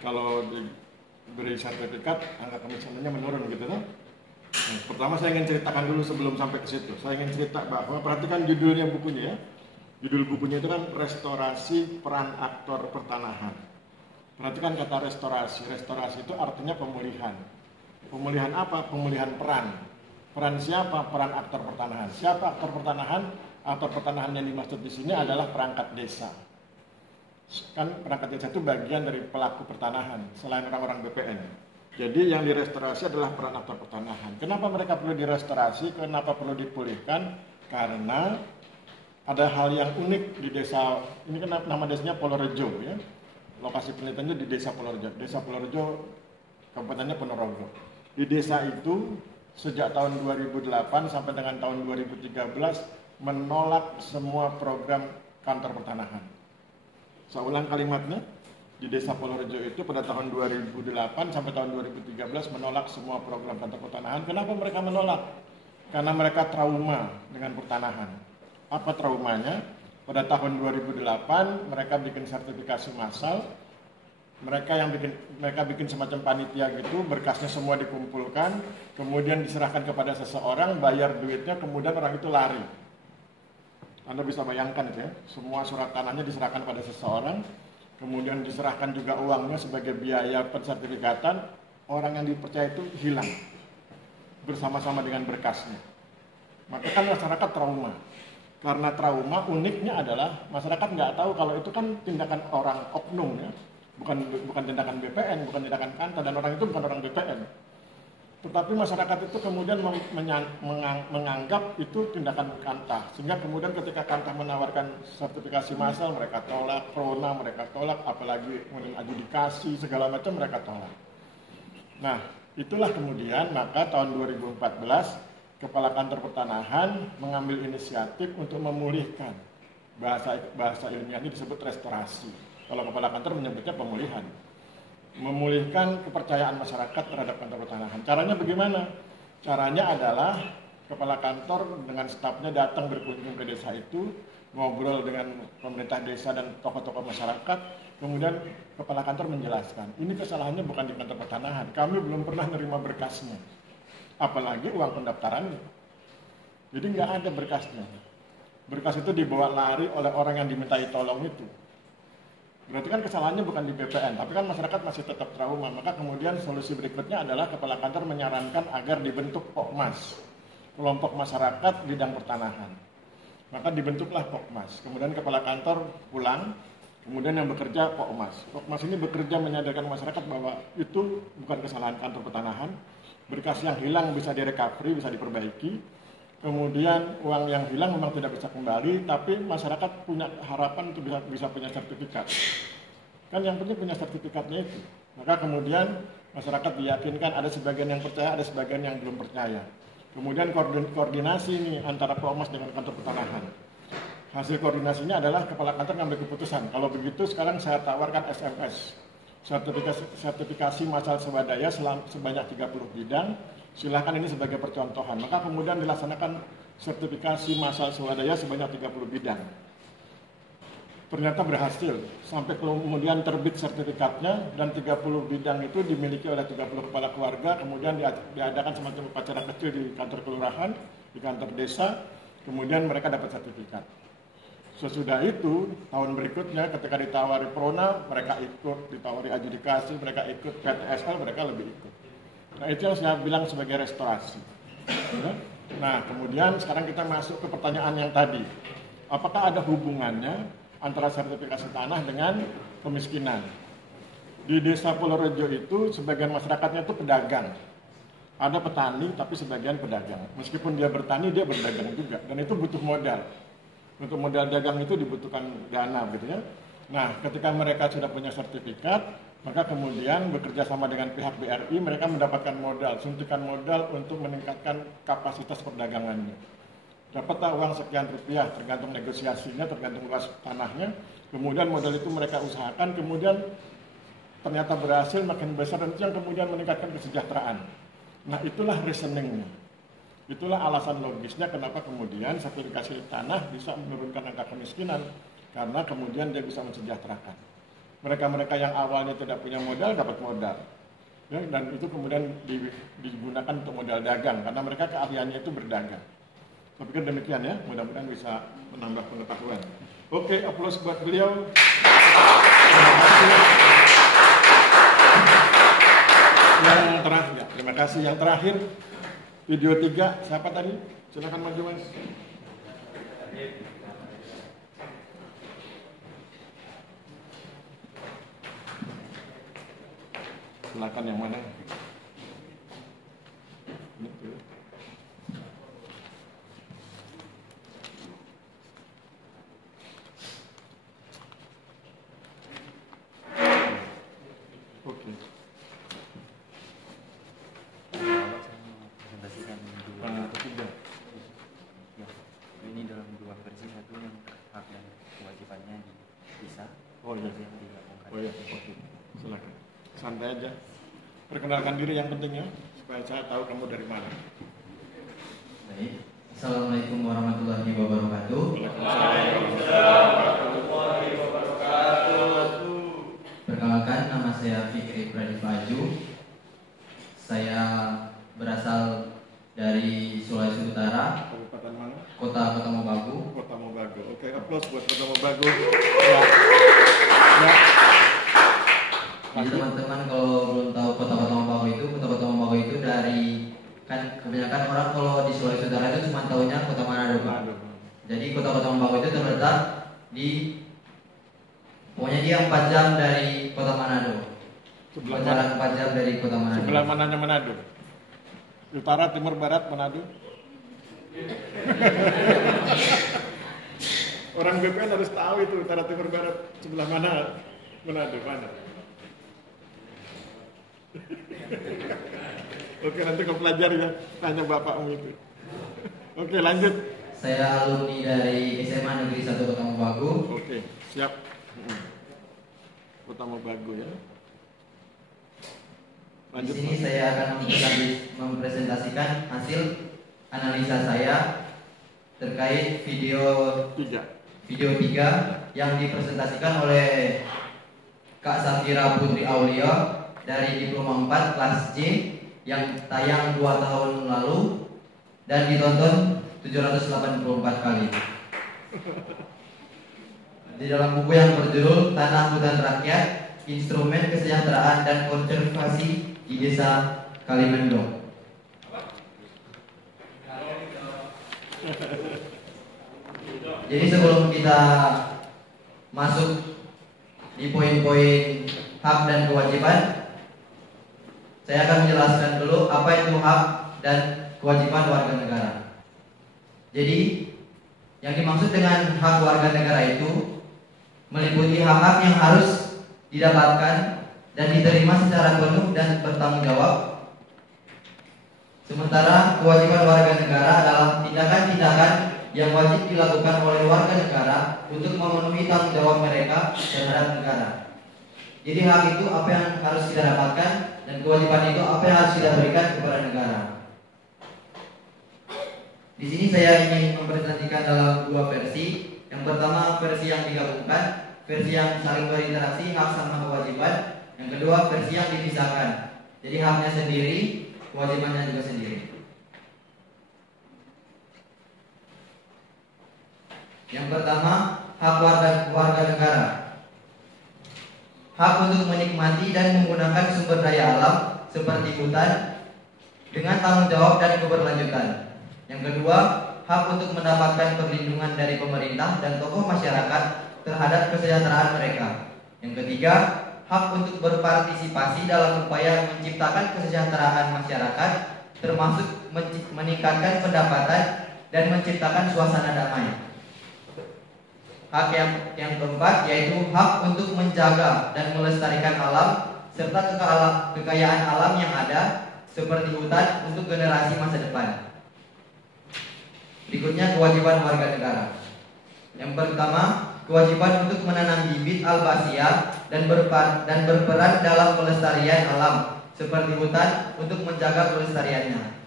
kalau diberi sertifikat angka kemiskinannya menurun gitu kan? Nah, pertama saya ingin ceritakan dulu sebelum sampai ke situ. Saya ingin cerita bahwa perhatikan judulnya bukunya ya. Judul bukunya itu kan Restorasi Peran Aktor Pertanahan. Perhatikan kata restorasi. Restorasi itu artinya pemulihan. Pemulihan apa? Pemulihan peran. Peran siapa? Peran aktor pertanahan. Siapa aktor pertanahan? Aktor pertanahan yang dimaksud di sini adalah perangkat desa. Kan perangkat desa itu bagian dari pelaku pertanahan selain orang-orang BPN. Jadi yang direstorasi adalah peran aktor pertanahan. Kenapa mereka perlu direstorasi? Kenapa perlu dipulihkan? Karena ada hal yang unik di desa. Ini kan nama desanya Polorejo ya. Lokasi penelitiannya di desa Polorejo. Desa Polorejo, kabupatennya Ponorogo. Di desa itu sejak tahun 2008 sampai dengan tahun 2013 menolak semua program kantor pertanahan. Saya ulang kalimatnya. Di desa Polorejo itu pada tahun 2008 sampai tahun 2013 menolak semua program kantor pertanahan. Kenapa mereka menolak? Karena mereka trauma dengan pertanahan. Apa traumanya? Pada tahun 2008 mereka bikin sertifikasi massal. Mereka bikin semacam panitia gitu, berkasnya semua dikumpulkan, kemudian diserahkan kepada seseorang, bayar duitnya, kemudian orang itu lari. Anda bisa bayangkan ya, semua surat tanahnya diserahkan pada seseorang, kemudian diserahkan juga uangnya sebagai biaya pensertifikatan, orang yang dipercaya itu hilang bersama-sama dengan berkasnya. Maka kan masyarakat trauma. Karena trauma, uniknya adalah masyarakat nggak tahu kalau itu kan tindakan orang oknum ya. Bukan tindakan BPN, bukan tindakan kantor, dan orang itu bukan orang BPN. Tetapi masyarakat itu kemudian menganggap itu tindakan kantah, sehingga kemudian ketika kantah menawarkan sertifikasi massal mereka tolak, prona mereka tolak, apalagi adjudikasi segala macam mereka tolak. Nah, itulah kemudian maka tahun 2014 Kepala Kantor Pertanahan mengambil inisiatif untuk memulihkan, bahasa ilmiah ini disebut restorasi. Kalau Kepala Kantor menyebutnya pemulihan. Memulihkan kepercayaan masyarakat terhadap kantor pertanahan. Caranya bagaimana? Caranya adalah Kepala Kantor dengan stafnya datang berkunjung ke desa itu, ngobrol dengan pemerintah desa dan tokoh-tokoh masyarakat, kemudian Kepala Kantor menjelaskan, ini kesalahannya bukan di kantor pertanahan, kami belum pernah nerima berkasnya, apalagi uang pendaftarannya. Jadi nggak ada berkasnya. Berkas itu dibawa lari oleh orang yang dimintai tolong itu. Berarti kan kesalahannya bukan di BPN, tapi kan masyarakat masih tetap trauma. Maka kemudian solusi berikutnya adalah Kepala Kantor menyarankan agar dibentuk Pokmas, kelompok masyarakat bidang pertanahan. Maka dibentuklah Pokmas. Kemudian Kepala Kantor pulang, kemudian yang bekerja Pokmas. Pokmas ini bekerja menyadarkan masyarakat bahwa itu bukan kesalahan kantor pertanahan, berkas yang hilang bisa direcovery, bisa diperbaiki. Kemudian uang yang hilang memang tidak bisa kembali, tapi masyarakat punya harapan untuk bisa punya sertifikat. Kan yang penting punya sertifikatnya itu. Maka kemudian masyarakat diyakinkan ada sebagian yang percaya, ada sebagian yang belum percaya. Kemudian koordinasi nih antara Pokmas dengan kantor pertanahan. Hasil koordinasinya adalah Kepala Kantor ngambil keputusan. Kalau begitu sekarang saya tawarkan SMS. Sertifikasi massal swadaya sebanyak 30 bidang. Silahkan ini sebagai percontohan. Maka kemudian dilaksanakan sertifikasi massal swadaya sebanyak 30 bidang. Ternyata berhasil. Sampai kemudian terbit sertifikatnya dan 30 bidang itu dimiliki oleh 30 kepala keluarga. Kemudian diadakan semacam upacara kecil di kantor kelurahan, di kantor desa. Kemudian mereka dapat sertifikat. Sesudah itu, tahun berikutnya ketika ditawari prona, mereka ikut, ditawari adjudikasi, mereka ikut, PTSL, mereka lebih ikut. Nah, itu yang saya bilang sebagai restorasi. Nah, kemudian sekarang kita masuk ke pertanyaan yang tadi. Apakah ada hubungannya antara sertifikasi tanah dengan kemiskinan? Di desa Polorejo itu, sebagian masyarakatnya itu pedagang. Ada petani, tapi sebagian pedagang. Meskipun dia bertani, dia berdagang juga. Dan itu butuh modal. Untuk modal dagang itu dibutuhkan dana, gitu ya. Nah, ketika mereka sudah punya sertifikat, maka kemudian bekerja sama dengan pihak BRI, mereka mendapatkan modal, suntikan modal untuk meningkatkan kapasitas perdagangannya. Dapatlah uang sekian rupiah, tergantung negosiasinya, tergantung luas tanahnya. Kemudian modal itu mereka usahakan, kemudian ternyata berhasil, makin besar, dan itu yang kemudian meningkatkan kesejahteraan. Nah, itulah reasoningnya. Itulah alasan logisnya kenapa kemudian sertifikasi tanah bisa menurunkan angka kemiskinan, karena kemudian dia bisa mensejahterakan. Mereka-mereka yang awalnya tidak punya modal dapat modal, ya, dan itu kemudian digunakan untuk modal dagang karena mereka keahliannya itu berdagang. Saya pikir demikian ya, mudah-mudahan bisa menambah pengetahuan. Oke, aplaus buat beliau. Terima kasih. Yang terakhir, video 3, siapa tadi? Silakan maju, Mas. Silakan yang mana? Oke. Ketiga. Ya, ini dalam dua versi, satu yang hak dan kewajibannya bisa. Oh iya. Yang digabungkan. Oh iya. Oke. Silakan. Santai aja. Perkenalkan diri yang pentingnya supaya saya tahu kamu dari mana. Baik. Assalamualaikum warahmatullahi wabarakatuh. Perkenalkan, nama saya Fikri Pradip Aju. Saya berasal dari Sulawesi Utara. Kabupaten mana? Kota Mobagu. Kota Mobagu. Oke, aplaus buat Kota Mobagu. Ya. Jadi teman-teman kalau belum tahu Kota Mobagu itu dari, kan kebanyakan orang kalau di Sulawesi Utara itu cuma tahunya Kota Manado, Pak. Jadi Kota Mobagu itu terletak di, pokoknya dia 4 jam dari Kota Manado. Jalan 4 jam dari Kota Manado. Sebelah mananya Manado? Utara, timur, barat, Manado. Orang BPN harus tahu itu utara, timur, barat sebelah mana Manado, mana. Oke, nanti kau pelajari ya, tanya bapakmu itu. Oke, lanjut. Saya alumni dari SMA Negeri 1 Kota Mobagu. Oke, siap. Kota Mobagu ya. Di Lanjut. sini saya akan mempresentasikan hasil analisa saya terkait video 3 yang dipresentasikan oleh Kak Safira Putri Aulia dari Diploma 4 kelas C yang tayang 2 tahun lalu dan ditonton 784 kali. Di dalam buku yang berjudul Tanah Hutan Rakyat, Instrumen Kesejahteraan dan Konservasi di Desa Kalimendong. Jadi sebelum kita masuk di poin-poin hak dan kewajiban, saya akan menjelaskan dulu apa itu hak dan kewajiban warga negara. Jadi yang dimaksud dengan hak warga negara itu meliputi hak-hak yang harus didapatkan dan diterima secara penuh dan bertanggung jawab. Sementara kewajiban warga negara adalah tindakan-tindakan yang wajib dilakukan oleh warga negara untuk memenuhi tanggung jawab mereka terhadap negara. Jadi hak itu apa yang harus kita dapatkan dan kewajiban itu apa yang harus kita berikan kepada negara. Di sini saya ingin mempresentasikan dalam 2 versi. Yang pertama versi yang digabungkan, versi yang saling berinteraksi, hak sama kewajiban. Yang kedua versi yang dipisahkan. Jadi haknya sendiri, kewajibannya juga sendiri. Yang pertama, hak warga negara. Hak untuk menikmati dan menggunakan sumber daya alam seperti hutan dengan tanggung jawab dan keberlanjutan. Yang kedua, hak untuk mendapatkan perlindungan dari pemerintah dan tokoh masyarakat terhadap kesejahteraan mereka. Yang ketiga, hak untuk berpartisipasi dalam upaya menciptakan kesejahteraan masyarakat, termasuk meningkatkan pendapatan dan menciptakan suasana damai. Hak yang keempat yaitu hak untuk menjaga dan melestarikan alam serta kekayaan alam yang ada seperti hutan untuk generasi masa depan. Berikutnya kewajiban warga negara. Yang pertama, kewajiban untuk menanam bibit albasia dan berperan dalam pelestarian alam seperti hutan untuk menjaga kelestariannya.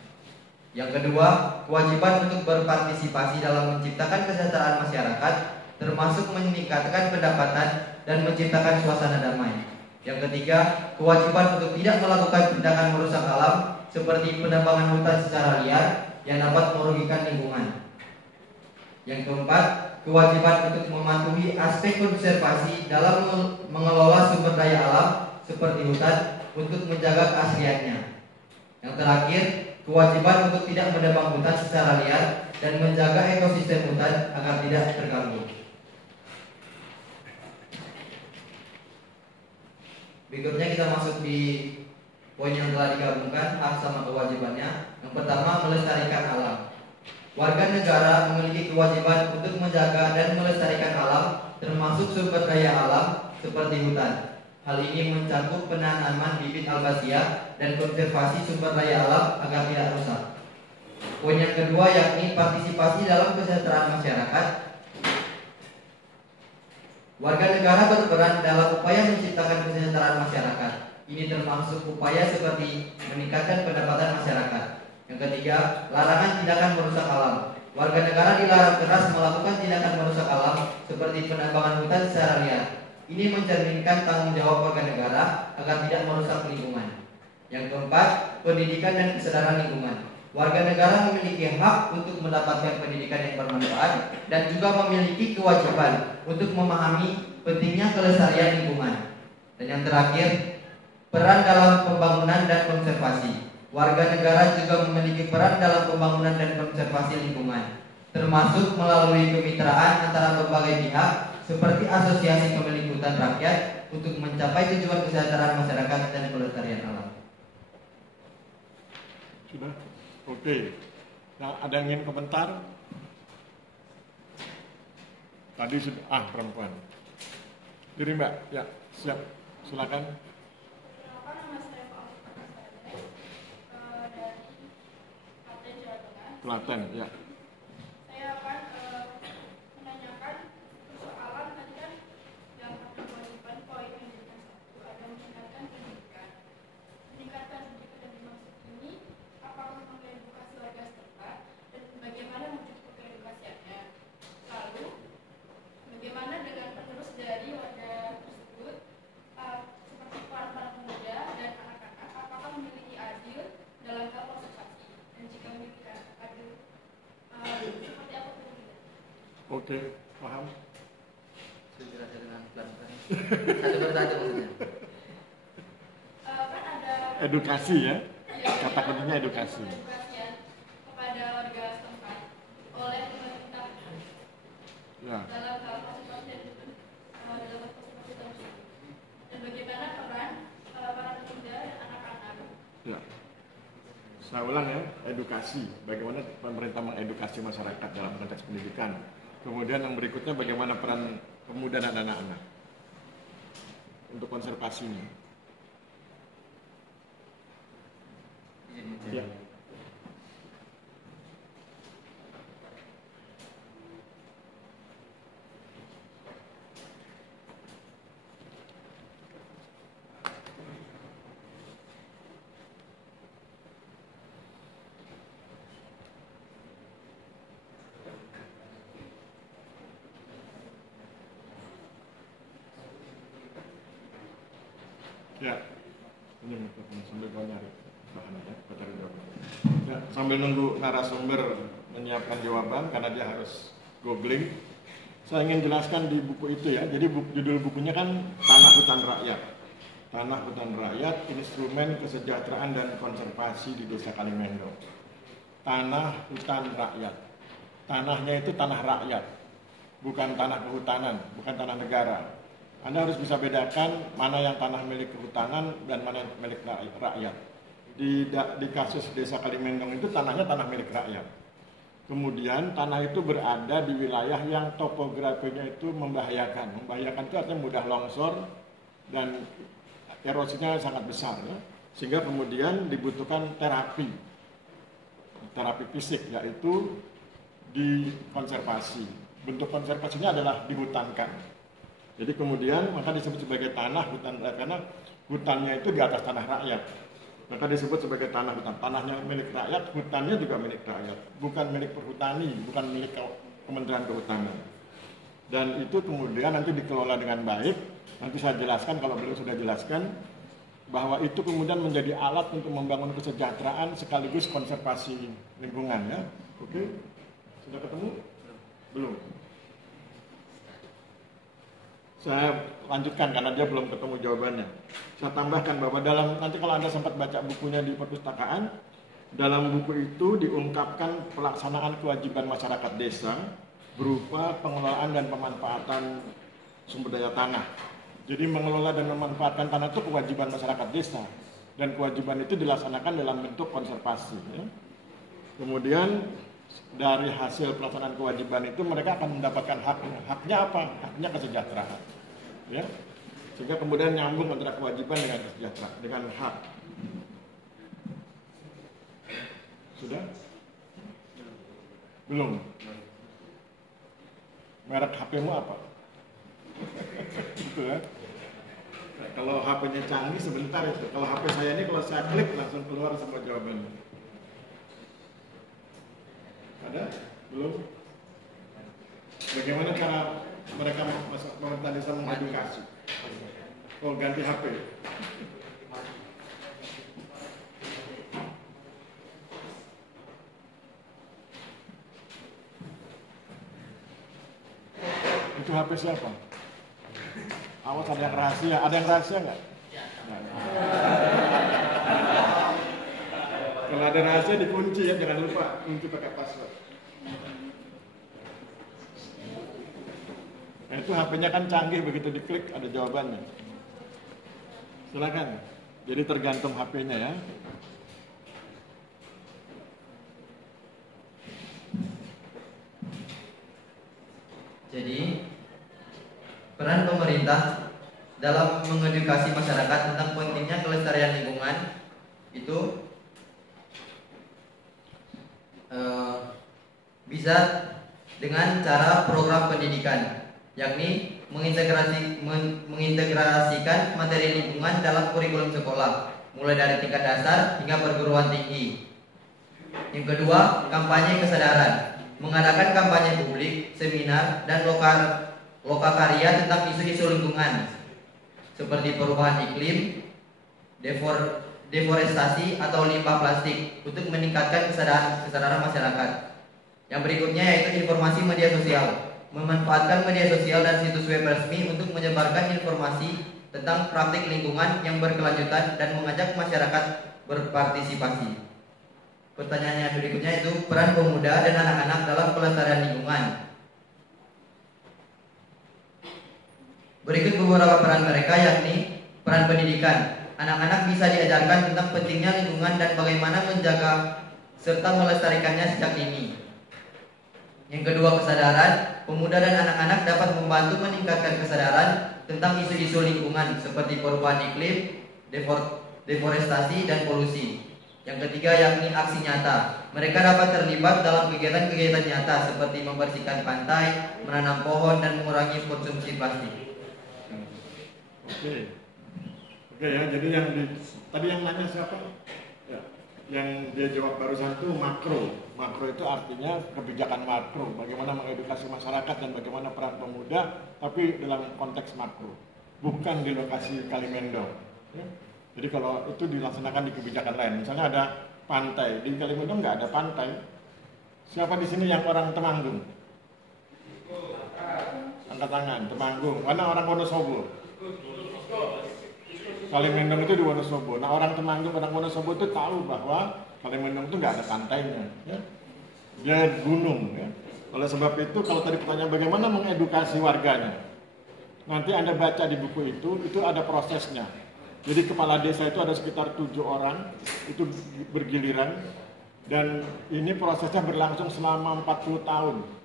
Yang kedua, kewajiban untuk berpartisipasi dalam menciptakan kesejahteraan masyarakat termasuk meningkatkan pendapatan dan menciptakan suasana damai. Yang ketiga, kewajiban untuk tidak melakukan tindakan merusak alam seperti penebangan hutan secara liar yang dapat merugikan lingkungan. Yang keempat, kewajiban untuk mematuhi aspek konservasi dalam mengelola sumber daya alam seperti hutan untuk menjaga keasliannya. Yang terakhir, kewajiban untuk tidak menebang hutan secara liar dan menjaga ekosistem hutan agar tidak terganggu. Berikutnya kita masuk di poin yang telah digabungkan, hak sama kewajibannya. Yang pertama, melestarikan alam. Warga negara memiliki kewajiban untuk menjaga dan melestarikan alam, termasuk sumber daya alam seperti hutan. Hal ini mencakup penanaman bibit albasia dan konservasi sumber daya alam agar tidak rusak. Poin yang kedua yakni partisipasi dalam kesejahteraan masyarakat. Warga negara berperan dalam upaya menciptakan kesejahteraan masyarakat. Ini termasuk upaya seperti meningkatkan pendapatan masyarakat. Yang ketiga, larangan tindakan merusak alam. Warga negara dilarang keras melakukan tindakan merusak alam seperti penebangan hutan secara liar. Ini mencerminkan tanggung jawab warga negara agar tidak merusak lingkungan. Yang keempat, pendidikan dan kesadaran lingkungan. Warga negara memiliki hak untuk mendapatkan pendidikan yang bermanfaat dan juga memiliki kewajiban untuk memahami pentingnya kelestarian lingkungan. Dan yang terakhir, peran dalam pembangunan dan konservasi. Warga negara juga memiliki peran dalam pembangunan dan konservasi lingkungan, termasuk melalui kemitraan antara berbagai pihak seperti asosiasi pemilik hutan rakyat untuk mencapai tujuan kesejahteraan masyarakat dan kelestarian alam. Sudah. Oke. Nah, ada yang ingin komentar? Tadi sudah, perempuan. Diri Mbak, ya, siap. Silakan. Apa nama saya Pak dari Klaten, Jawa Tengah. Klaten, ya. Saya akan menanyakan persoalan tadi kan yang ada kewajiban poin yang diberikan satu ada meningkatkan pendidikan. Meningkatkan pendidikan yang dimaksud ini apakah mengedukasi warga setempat dan bagaimana wujud pengedukasiannya? Lalu bagaimana dengan penerus dari warga tersebut seperti para pemuda dan anak-anak apakah memiliki adil dalam hal konservasi dan jika memiliki adil seperti apa pentingnya? Oke, paham? Saya jelaskan dengan pelan-pelan. Satu persatu maksudnya. Kan ada Edukasi ya. ya, Kata kuncinya edukasi. edukasian kepada warga setempat oleh pemerintah Ya. dalam hal konservasi dan dalam konservasi tersebut dan bagaimana peran para pemuda dan anak-anak. Ya. Saya ulang ya, edukasi. Bagaimana pemerintah mengedukasi masyarakat dalam konteks pendidikan. Kemudian yang berikutnya bagaimana peran pemuda dan anak-anak untuk konservasinya. Ya. Ya, ini mikrofon sambil kau nyari bahan ya, kau cari jawaban. Ya, sambil nunggu narasumber menyiapkan jawaban karena dia harus googling. Saya ingin jelaskan di buku itu ya. Jadi judul bukunya kan Tanah Hutan Rakyat. Tanah Hutan Rakyat, Instrumen Kesejahteraan dan Konservasi di Desa Kalimendo. Tanah Hutan Rakyat. Tanahnya itu tanah rakyat, bukan tanah kehutanan, bukan tanah negara. Anda harus bisa bedakan mana yang tanah milik kehutanan dan mana yang milik rakyat. Di kasus Desa Kalimendong itu tanahnya tanah milik rakyat. Kemudian tanah itu berada di wilayah yang topografinya itu membahayakan. Membahayakan itu artinya mudah longsor dan erosinya sangat besar ya. Sehingga kemudian dibutuhkan terapi fisik, yaitu dikonservasi. Bentuk konservasinya adalah dihutankan. Jadi kemudian maka disebut sebagai tanah hutan rakyat karena hutannya itu di atas tanah rakyat. Maka disebut sebagai tanah hutan. Tanahnya milik rakyat, hutannya juga milik rakyat. Bukan milik perhutani, bukan milik Kementerian Kehutanan. Dan itu kemudian nanti dikelola dengan baik. Nanti saya jelaskan kalau beliau sudah jelaskan bahwa itu kemudian menjadi alat untuk membangun kesejahteraan sekaligus konservasi lingkungan ya. Oke? Sudah ketemu? Belum. Saya lanjutkan karena dia belum ketemu jawabannya. Saya tambahkan bahwa nanti kalau Anda sempat baca bukunya di perpustakaan, dalam buku itu diungkapkan pelaksanaan kewajiban masyarakat desa berupa pengelolaan dan pemanfaatan sumber daya tanah. Jadi mengelola dan memanfaatkan tanah itu kewajiban masyarakat desa dan kewajiban itu dilaksanakan dalam bentuk konservasi. Ya. Kemudian dari hasil pelaksanaan kewajiban itu mereka akan mendapatkan haknya. Haknya apa? Haknya kesejahteraan. Ya. Sehingga kemudian nyambung antara kewajiban dengan kesejahteraan, dengan hak. Sudah? Belum. Merek HP-mu apa? Gitu ya. Kalau HP-nya canggih sebentar itu. Kalau HP saya ini kalau saya klik langsung keluar semua jawabannya. Ada? Belum? Bagaimana cara mereka pemerintah desa mengedukasi? Oh, ganti HP. Itu HP siapa? Awas ada yang rahasia. Ada yang rahasia nggak? Kalau ada rahasia dikunci ya, jangan lupa kunci pakai password. Nah, itu HP-nya kan canggih, begitu diklik ada jawabannya. Silakan. Jadi tergantung HP-nya ya. Jadi peran pemerintah dalam mengedukasi masyarakat tentang pentingnya kelestarian lingkungan itu bisa dengan cara program pendidikan, yakni mengintegrasikan materi lingkungan dalam kurikulum sekolah, mulai dari tingkat dasar hingga perguruan tinggi. Yang kedua, kampanye kesadaran, mengadakan kampanye publik, seminar, dan lokakarya tentang isu-isu lingkungan seperti perubahan iklim, deforestasi atau limbah plastik untuk meningkatkan kesadaran masyarakat. Yang berikutnya yaitu informasi media sosial, memanfaatkan media sosial dan situs web resmi untuk menyebarkan informasi tentang praktik lingkungan yang berkelanjutan dan mengajak masyarakat berpartisipasi. Pertanyaannya berikutnya itu peran pemuda dan anak-anak dalam pelestarian lingkungan. Berikut beberapa peran mereka, yakni peran pendidikan. Anak-anak bisa diajarkan tentang pentingnya lingkungan dan bagaimana menjaga serta melestarikannya sejak dini. Yang kedua, kesadaran. Pemuda dan anak-anak dapat membantu meningkatkan kesadaran tentang isu-isu lingkungan seperti perubahan iklim, deforestasi, dan polusi. Yang ketiga, yakni aksi nyata. Mereka dapat terlibat dalam kegiatan-kegiatan nyata seperti membersihkan pantai, menanam pohon, dan mengurangi konsumsi plastik. Oke ya, jadi tadi yang nanya siapa? Ya, yang dia jawab barusan itu makro. Makro itu artinya kebijakan makro, bagaimana mengedukasi masyarakat dan bagaimana peran pemuda, tapi dalam konteks makro, bukan di lokasi Kalimendong. Ya. Jadi kalau itu dilaksanakan di kebijakan lain, misalnya ada pantai, di Kalimendong nggak ada pantai. Siapa di sini yang orang Temanggung? Angkat tangan, Temanggung. Mana orang Wonosobo? Kalimendong itu di Wonosobo. Nah, orang Temanggung, orang Wonosobo itu tahu bahwa Kalimendong itu nggak ada pantainya, ya. Dia gunung, ya. Oleh sebab itu, kalau tadi pertanyaan bagaimana mengedukasi warganya, nanti Anda baca di buku itu ada prosesnya. Jadi kepala desa itu ada sekitar 7 orang, itu bergiliran, dan ini prosesnya berlangsung selama 40 tahun.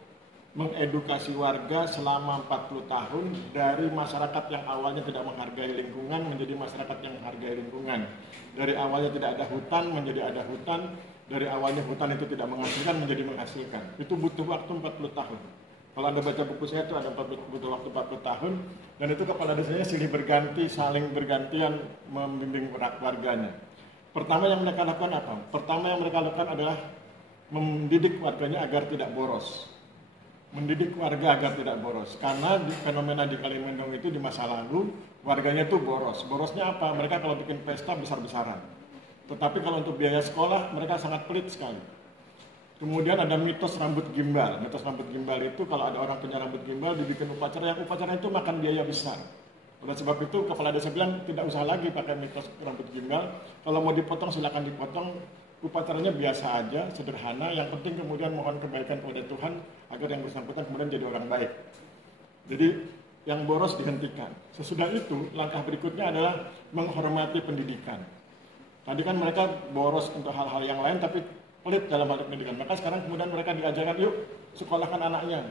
Mengedukasi warga selama 40 tahun dari masyarakat yang awalnya tidak menghargai lingkungan menjadi masyarakat yang menghargai lingkungan. Dari awalnya tidak ada hutan menjadi ada hutan, dari awalnya hutan itu tidak menghasilkan menjadi menghasilkan. Itu butuh waktu 40 tahun. Kalau Anda baca buku saya itu ada butuh waktu 40 tahun, dan itu kepala desanya silih berganti, saling bergantian membimbing warganya. Pertama yang mereka lakukan apa? Pertama yang mereka lakukan adalah mendidik warganya agar tidak boros. Mendidik warga agar tidak boros, karena fenomena di Kalimendong itu di masa lalu warganya itu boros. Borosnya apa? Mereka kalau bikin pesta besar-besaran, tetapi kalau untuk biaya sekolah mereka sangat pelit sekali. Kemudian ada mitos rambut gimbal. Mitos rambut gimbal itu kalau ada orang punya rambut gimbal dibikin upacara, yang upacara itu makan biaya besar. Oleh sebab itu kepala desa bilang tidak usah lagi pakai mitos rambut gimbal. Kalau mau dipotong silakan dipotong. Upacaranya biasa aja, sederhana. Yang penting kemudian mohon kebaikan kepada Tuhan agar yang bersangkutan kemudian jadi orang baik. Jadi yang boros dihentikan. Sesudah itu langkah berikutnya adalah menghormati pendidikan. Tadi kan mereka boros untuk hal-hal yang lain tapi pelit dalam hal pendidikan. Maka sekarang kemudian mereka diajarkan, yuk sekolahkan anaknya.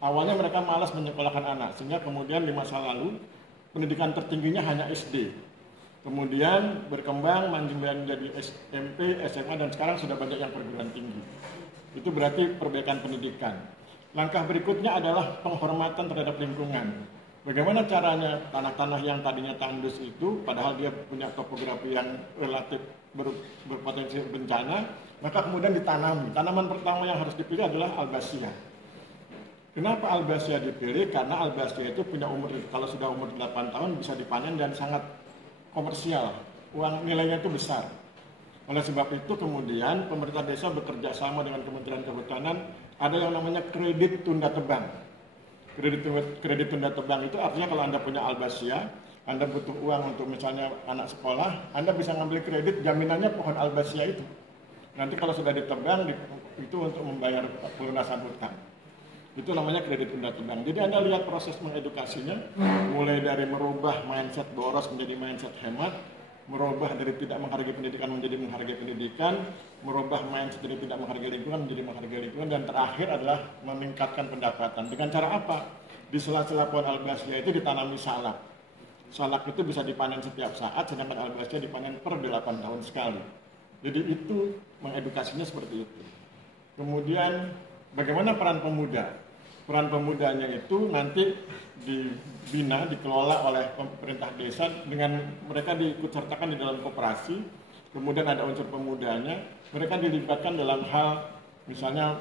Awalnya mereka malas menyekolahkan anak, sehingga kemudian di masa lalu pendidikan tertingginya hanya SD. Kemudian berkembang menjadi SMP, SMA, dan sekarang sudah banyak yang perguruan tinggi. Itu berarti perbaikan pendidikan. Langkah berikutnya adalah penghormatan terhadap lingkungan. Bagaimana caranya tanah-tanah yang tadinya tandus itu, padahal dia punya topografi yang relatif berpotensi bencana, maka kemudian ditanami. Tanaman pertama yang harus dipilih adalah Albazia. Kenapa Albazia dipilih? Karena Albazia itu punya umur, kalau sudah umur 8 tahun bisa dipanen dan sangat komersial, uang nilainya itu besar. Oleh sebab itu kemudian pemerintah desa bekerja sama dengan Kementerian Kehutanan, ada yang namanya kredit tunda tebang. Kredit tunda tebang itu artinya kalau Anda punya Albazia, Anda butuh uang untuk misalnya anak sekolah, Anda bisa ngambil kredit, jaminannya pohon Albazia itu. Nanti kalau sudah ditebang, itu untuk membayar pelunasan hutang. Itu namanya kredit tunda tebang. Jadi Anda lihat proses mengedukasinya, mulai dari merubah mindset boros menjadi mindset hemat, merubah dari tidak menghargai pendidikan menjadi menghargai pendidikan, merubah mindset dari tidak menghargai lingkungan menjadi menghargai lingkungan, dan terakhir adalah meningkatkan pendapatan. Dengan cara apa? Di sela-sela pohon albassia itu ditanami salak. Salak itu bisa dipanen setiap saat, sedangkan albassia dipanen per 8 tahun sekali. Jadi itu mengedukasinya seperti itu. Kemudian bagaimana peran pemuda? Peran pemudanya itu nanti dibina, dikelola oleh pemerintah desa dengan mereka diikutsertakan di dalam koperasi. Kemudian ada unsur pemudanya, mereka dilibatkan dalam hal misalnya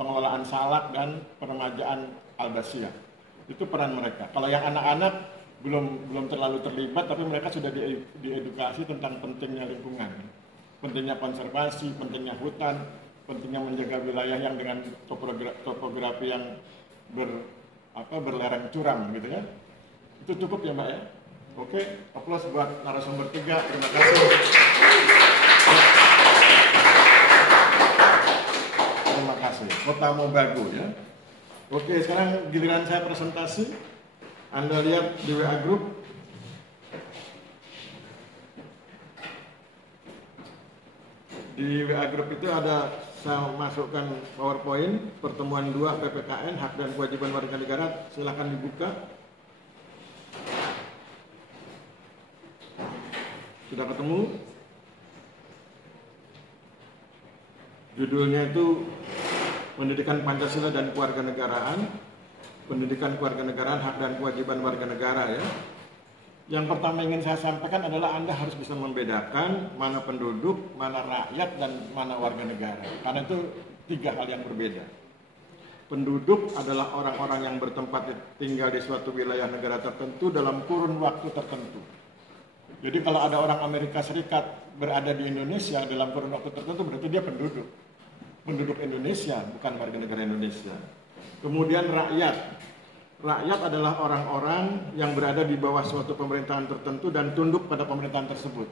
pengelolaan salak dan peremajaan albassia. Itu peran mereka. Kalau yang anak-anak belum terlalu terlibat, tapi mereka sudah diedukasi tentang pentingnya lingkungan, pentingnya konservasi, pentingnya hutan, pentingnya menjaga wilayah yang dengan topografi yang berlereng curam gitu ya. Itu cukup ya Mbak ya. Oke, aplaus buat narasumber 3. Terima kasih. Terima kasih. Kota Mobagu ya. Oke, sekarang giliran saya presentasi. Anda lihat di WA Group. Di WA Group itu ada, saya masukkan PowerPoint pertemuan 2 PPKN hak dan kewajiban warga negara. Silakan dibuka. Sudah ketemu? Judulnya itu Pendidikan Pancasila dan Kewarganegaraan, Pendidikan Kewarganegaraan hak dan kewajiban warga negara ya. Yang pertama ingin saya sampaikan adalah Anda harus bisa membedakan mana penduduk, mana rakyat, dan mana warga negara. Karena itu 3 hal yang berbeda. Penduduk adalah orang-orang yang bertempat tinggal di suatu wilayah negara tertentu dalam kurun waktu tertentu. Jadi kalau ada orang Amerika Serikat berada di Indonesia dalam kurun waktu tertentu, berarti dia penduduk. Penduduk Indonesia, bukan warga negara Indonesia. Kemudian rakyat. Rakyat adalah orang-orang yang berada di bawah suatu pemerintahan tertentu dan tunduk pada pemerintahan tersebut.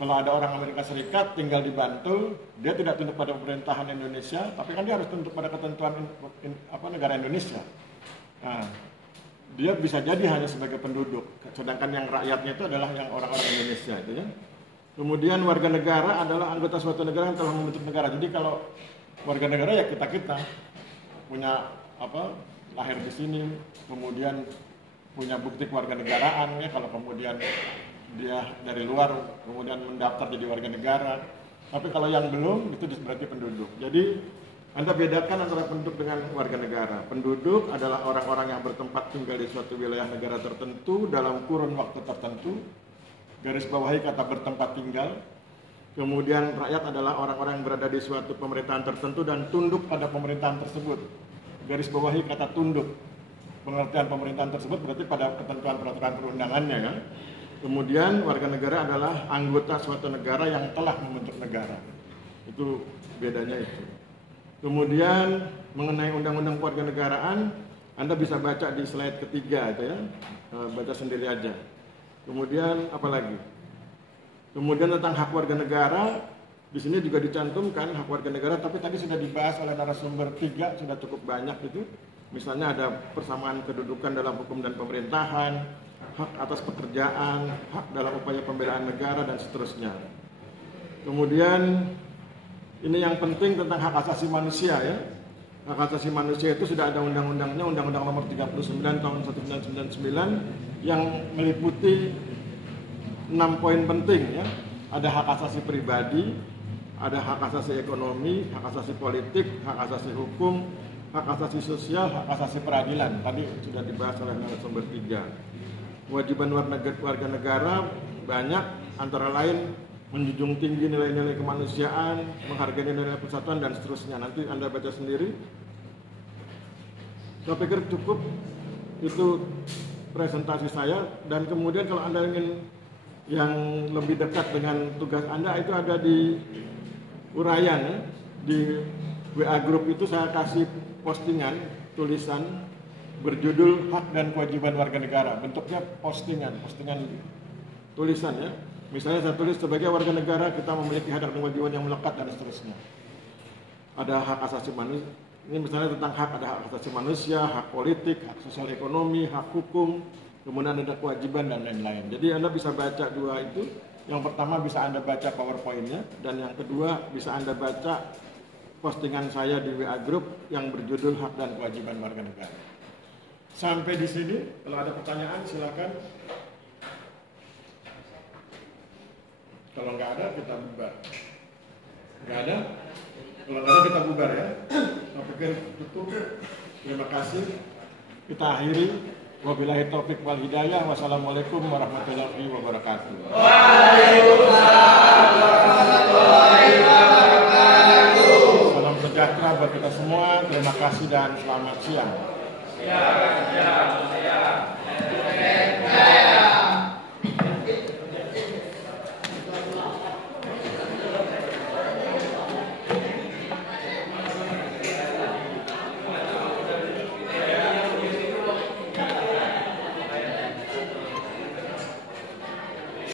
Kalau ada orang Amerika Serikat tinggal di Bantul, dia tidak tunduk pada pemerintahan Indonesia, tapi kan dia harus tunduk pada ketentuan negara Indonesia. Nah, dia bisa jadi hanya sebagai penduduk, sedangkan yang rakyatnya itu adalah yang orang-orang Indonesia itu ya. Kemudian warga negara adalah anggota suatu negara yang telah membentuk negara. Jadi kalau warga negara ya kita punya lahir di sini, kemudian punya bukti kewarganegaraan ya. Kalau kemudian dia dari luar kemudian mendaftar jadi warga negara. Tapi kalau yang belum itu berarti penduduk. Jadi Anda bedakan antara penduduk dengan warga negara. Penduduk adalah orang-orang yang bertempat tinggal di suatu wilayah negara tertentu dalam kurun waktu tertentu. Garis bawahi kata bertempat tinggal. Kemudian rakyat adalah orang-orang yang berada di suatu pemerintahan tertentu dan tunduk pada pemerintahan tersebut. Garis bawahi kata tunduk. Pengertian pemerintahan tersebut berarti pada ketentuan peraturan perundangannya ya. Kemudian warga negara adalah anggota suatu negara yang telah membentuk negara. Itu bedanya itu. Kemudian mengenai undang-undang kewarganegaraan, Anda bisa baca di slide ketiga itu ya. Baca sendiri aja. Kemudian apa lagi? Kemudian tentang hak warga negara, di sini juga dicantumkan hak warga negara, tapi tadi sudah dibahas oleh narasumber 3, sudah cukup banyak itu. Misalnya ada persamaan kedudukan dalam hukum dan pemerintahan, hak atas pekerjaan, hak dalam upaya pembelaan negara, dan seterusnya. Kemudian ini yang penting tentang hak asasi manusia ya. Hak asasi manusia itu sudah ada undang-undangnya, Undang-Undang Nomor 39 Tahun 1999 yang meliputi 6 poin penting ya. Ada hak asasi pribadi, ada hak asasi ekonomi, hak asasi politik, hak asasi hukum, hak asasi sosial, hak asasi peradilan. Tadi sudah dibahas oleh narasumber 3. Kewajiban warga negara banyak, antara lain menjunjung tinggi nilai-nilai kemanusiaan, menghargai nilai persatuan, dan seterusnya. Nanti Anda baca sendiri. Saya pikir cukup itu presentasi saya. Dan kemudian kalau Anda ingin yang lebih dekat dengan tugas Anda, itu ada di uraian ya. Di WA Group itu saya kasih postingan, tulisan berjudul hak dan kewajiban warga negara. Bentuknya postingan tulisan ya. Misalnya saya tulis sebagai warga negara kita memiliki hak dan kewajiban yang melekat dan seterusnya. Ada hak asasi manusia. Ini misalnya tentang hak, ada hak asasi manusia, hak politik, hak sosial ekonomi, hak hukum, kemudian ada kewajiban dan lain-lain. Jadi Anda bisa baca 2 itu. Yang pertama bisa Anda baca PowerPoint-nya, dan yang kedua bisa Anda baca postingan saya di WA Group yang berjudul Hak dan Kewajiban Warga Negara. Sampai di sini, kalau ada pertanyaan silakan. Kalau nggak ada, kita bubar. Nggak ada? Kalau nggak ada, kita bubar ya. Saya pikir cukup. Terima kasih. Kita akhiri. Wabillahi taufiq wal hidayah. Wassalamualaikum warahmatullahi wabarakatuh. Waalaikumsalam warahmatullahi wabarakatuh. Salam sejahtera buat kita semua. Terima kasih dan selamat siang. Siap.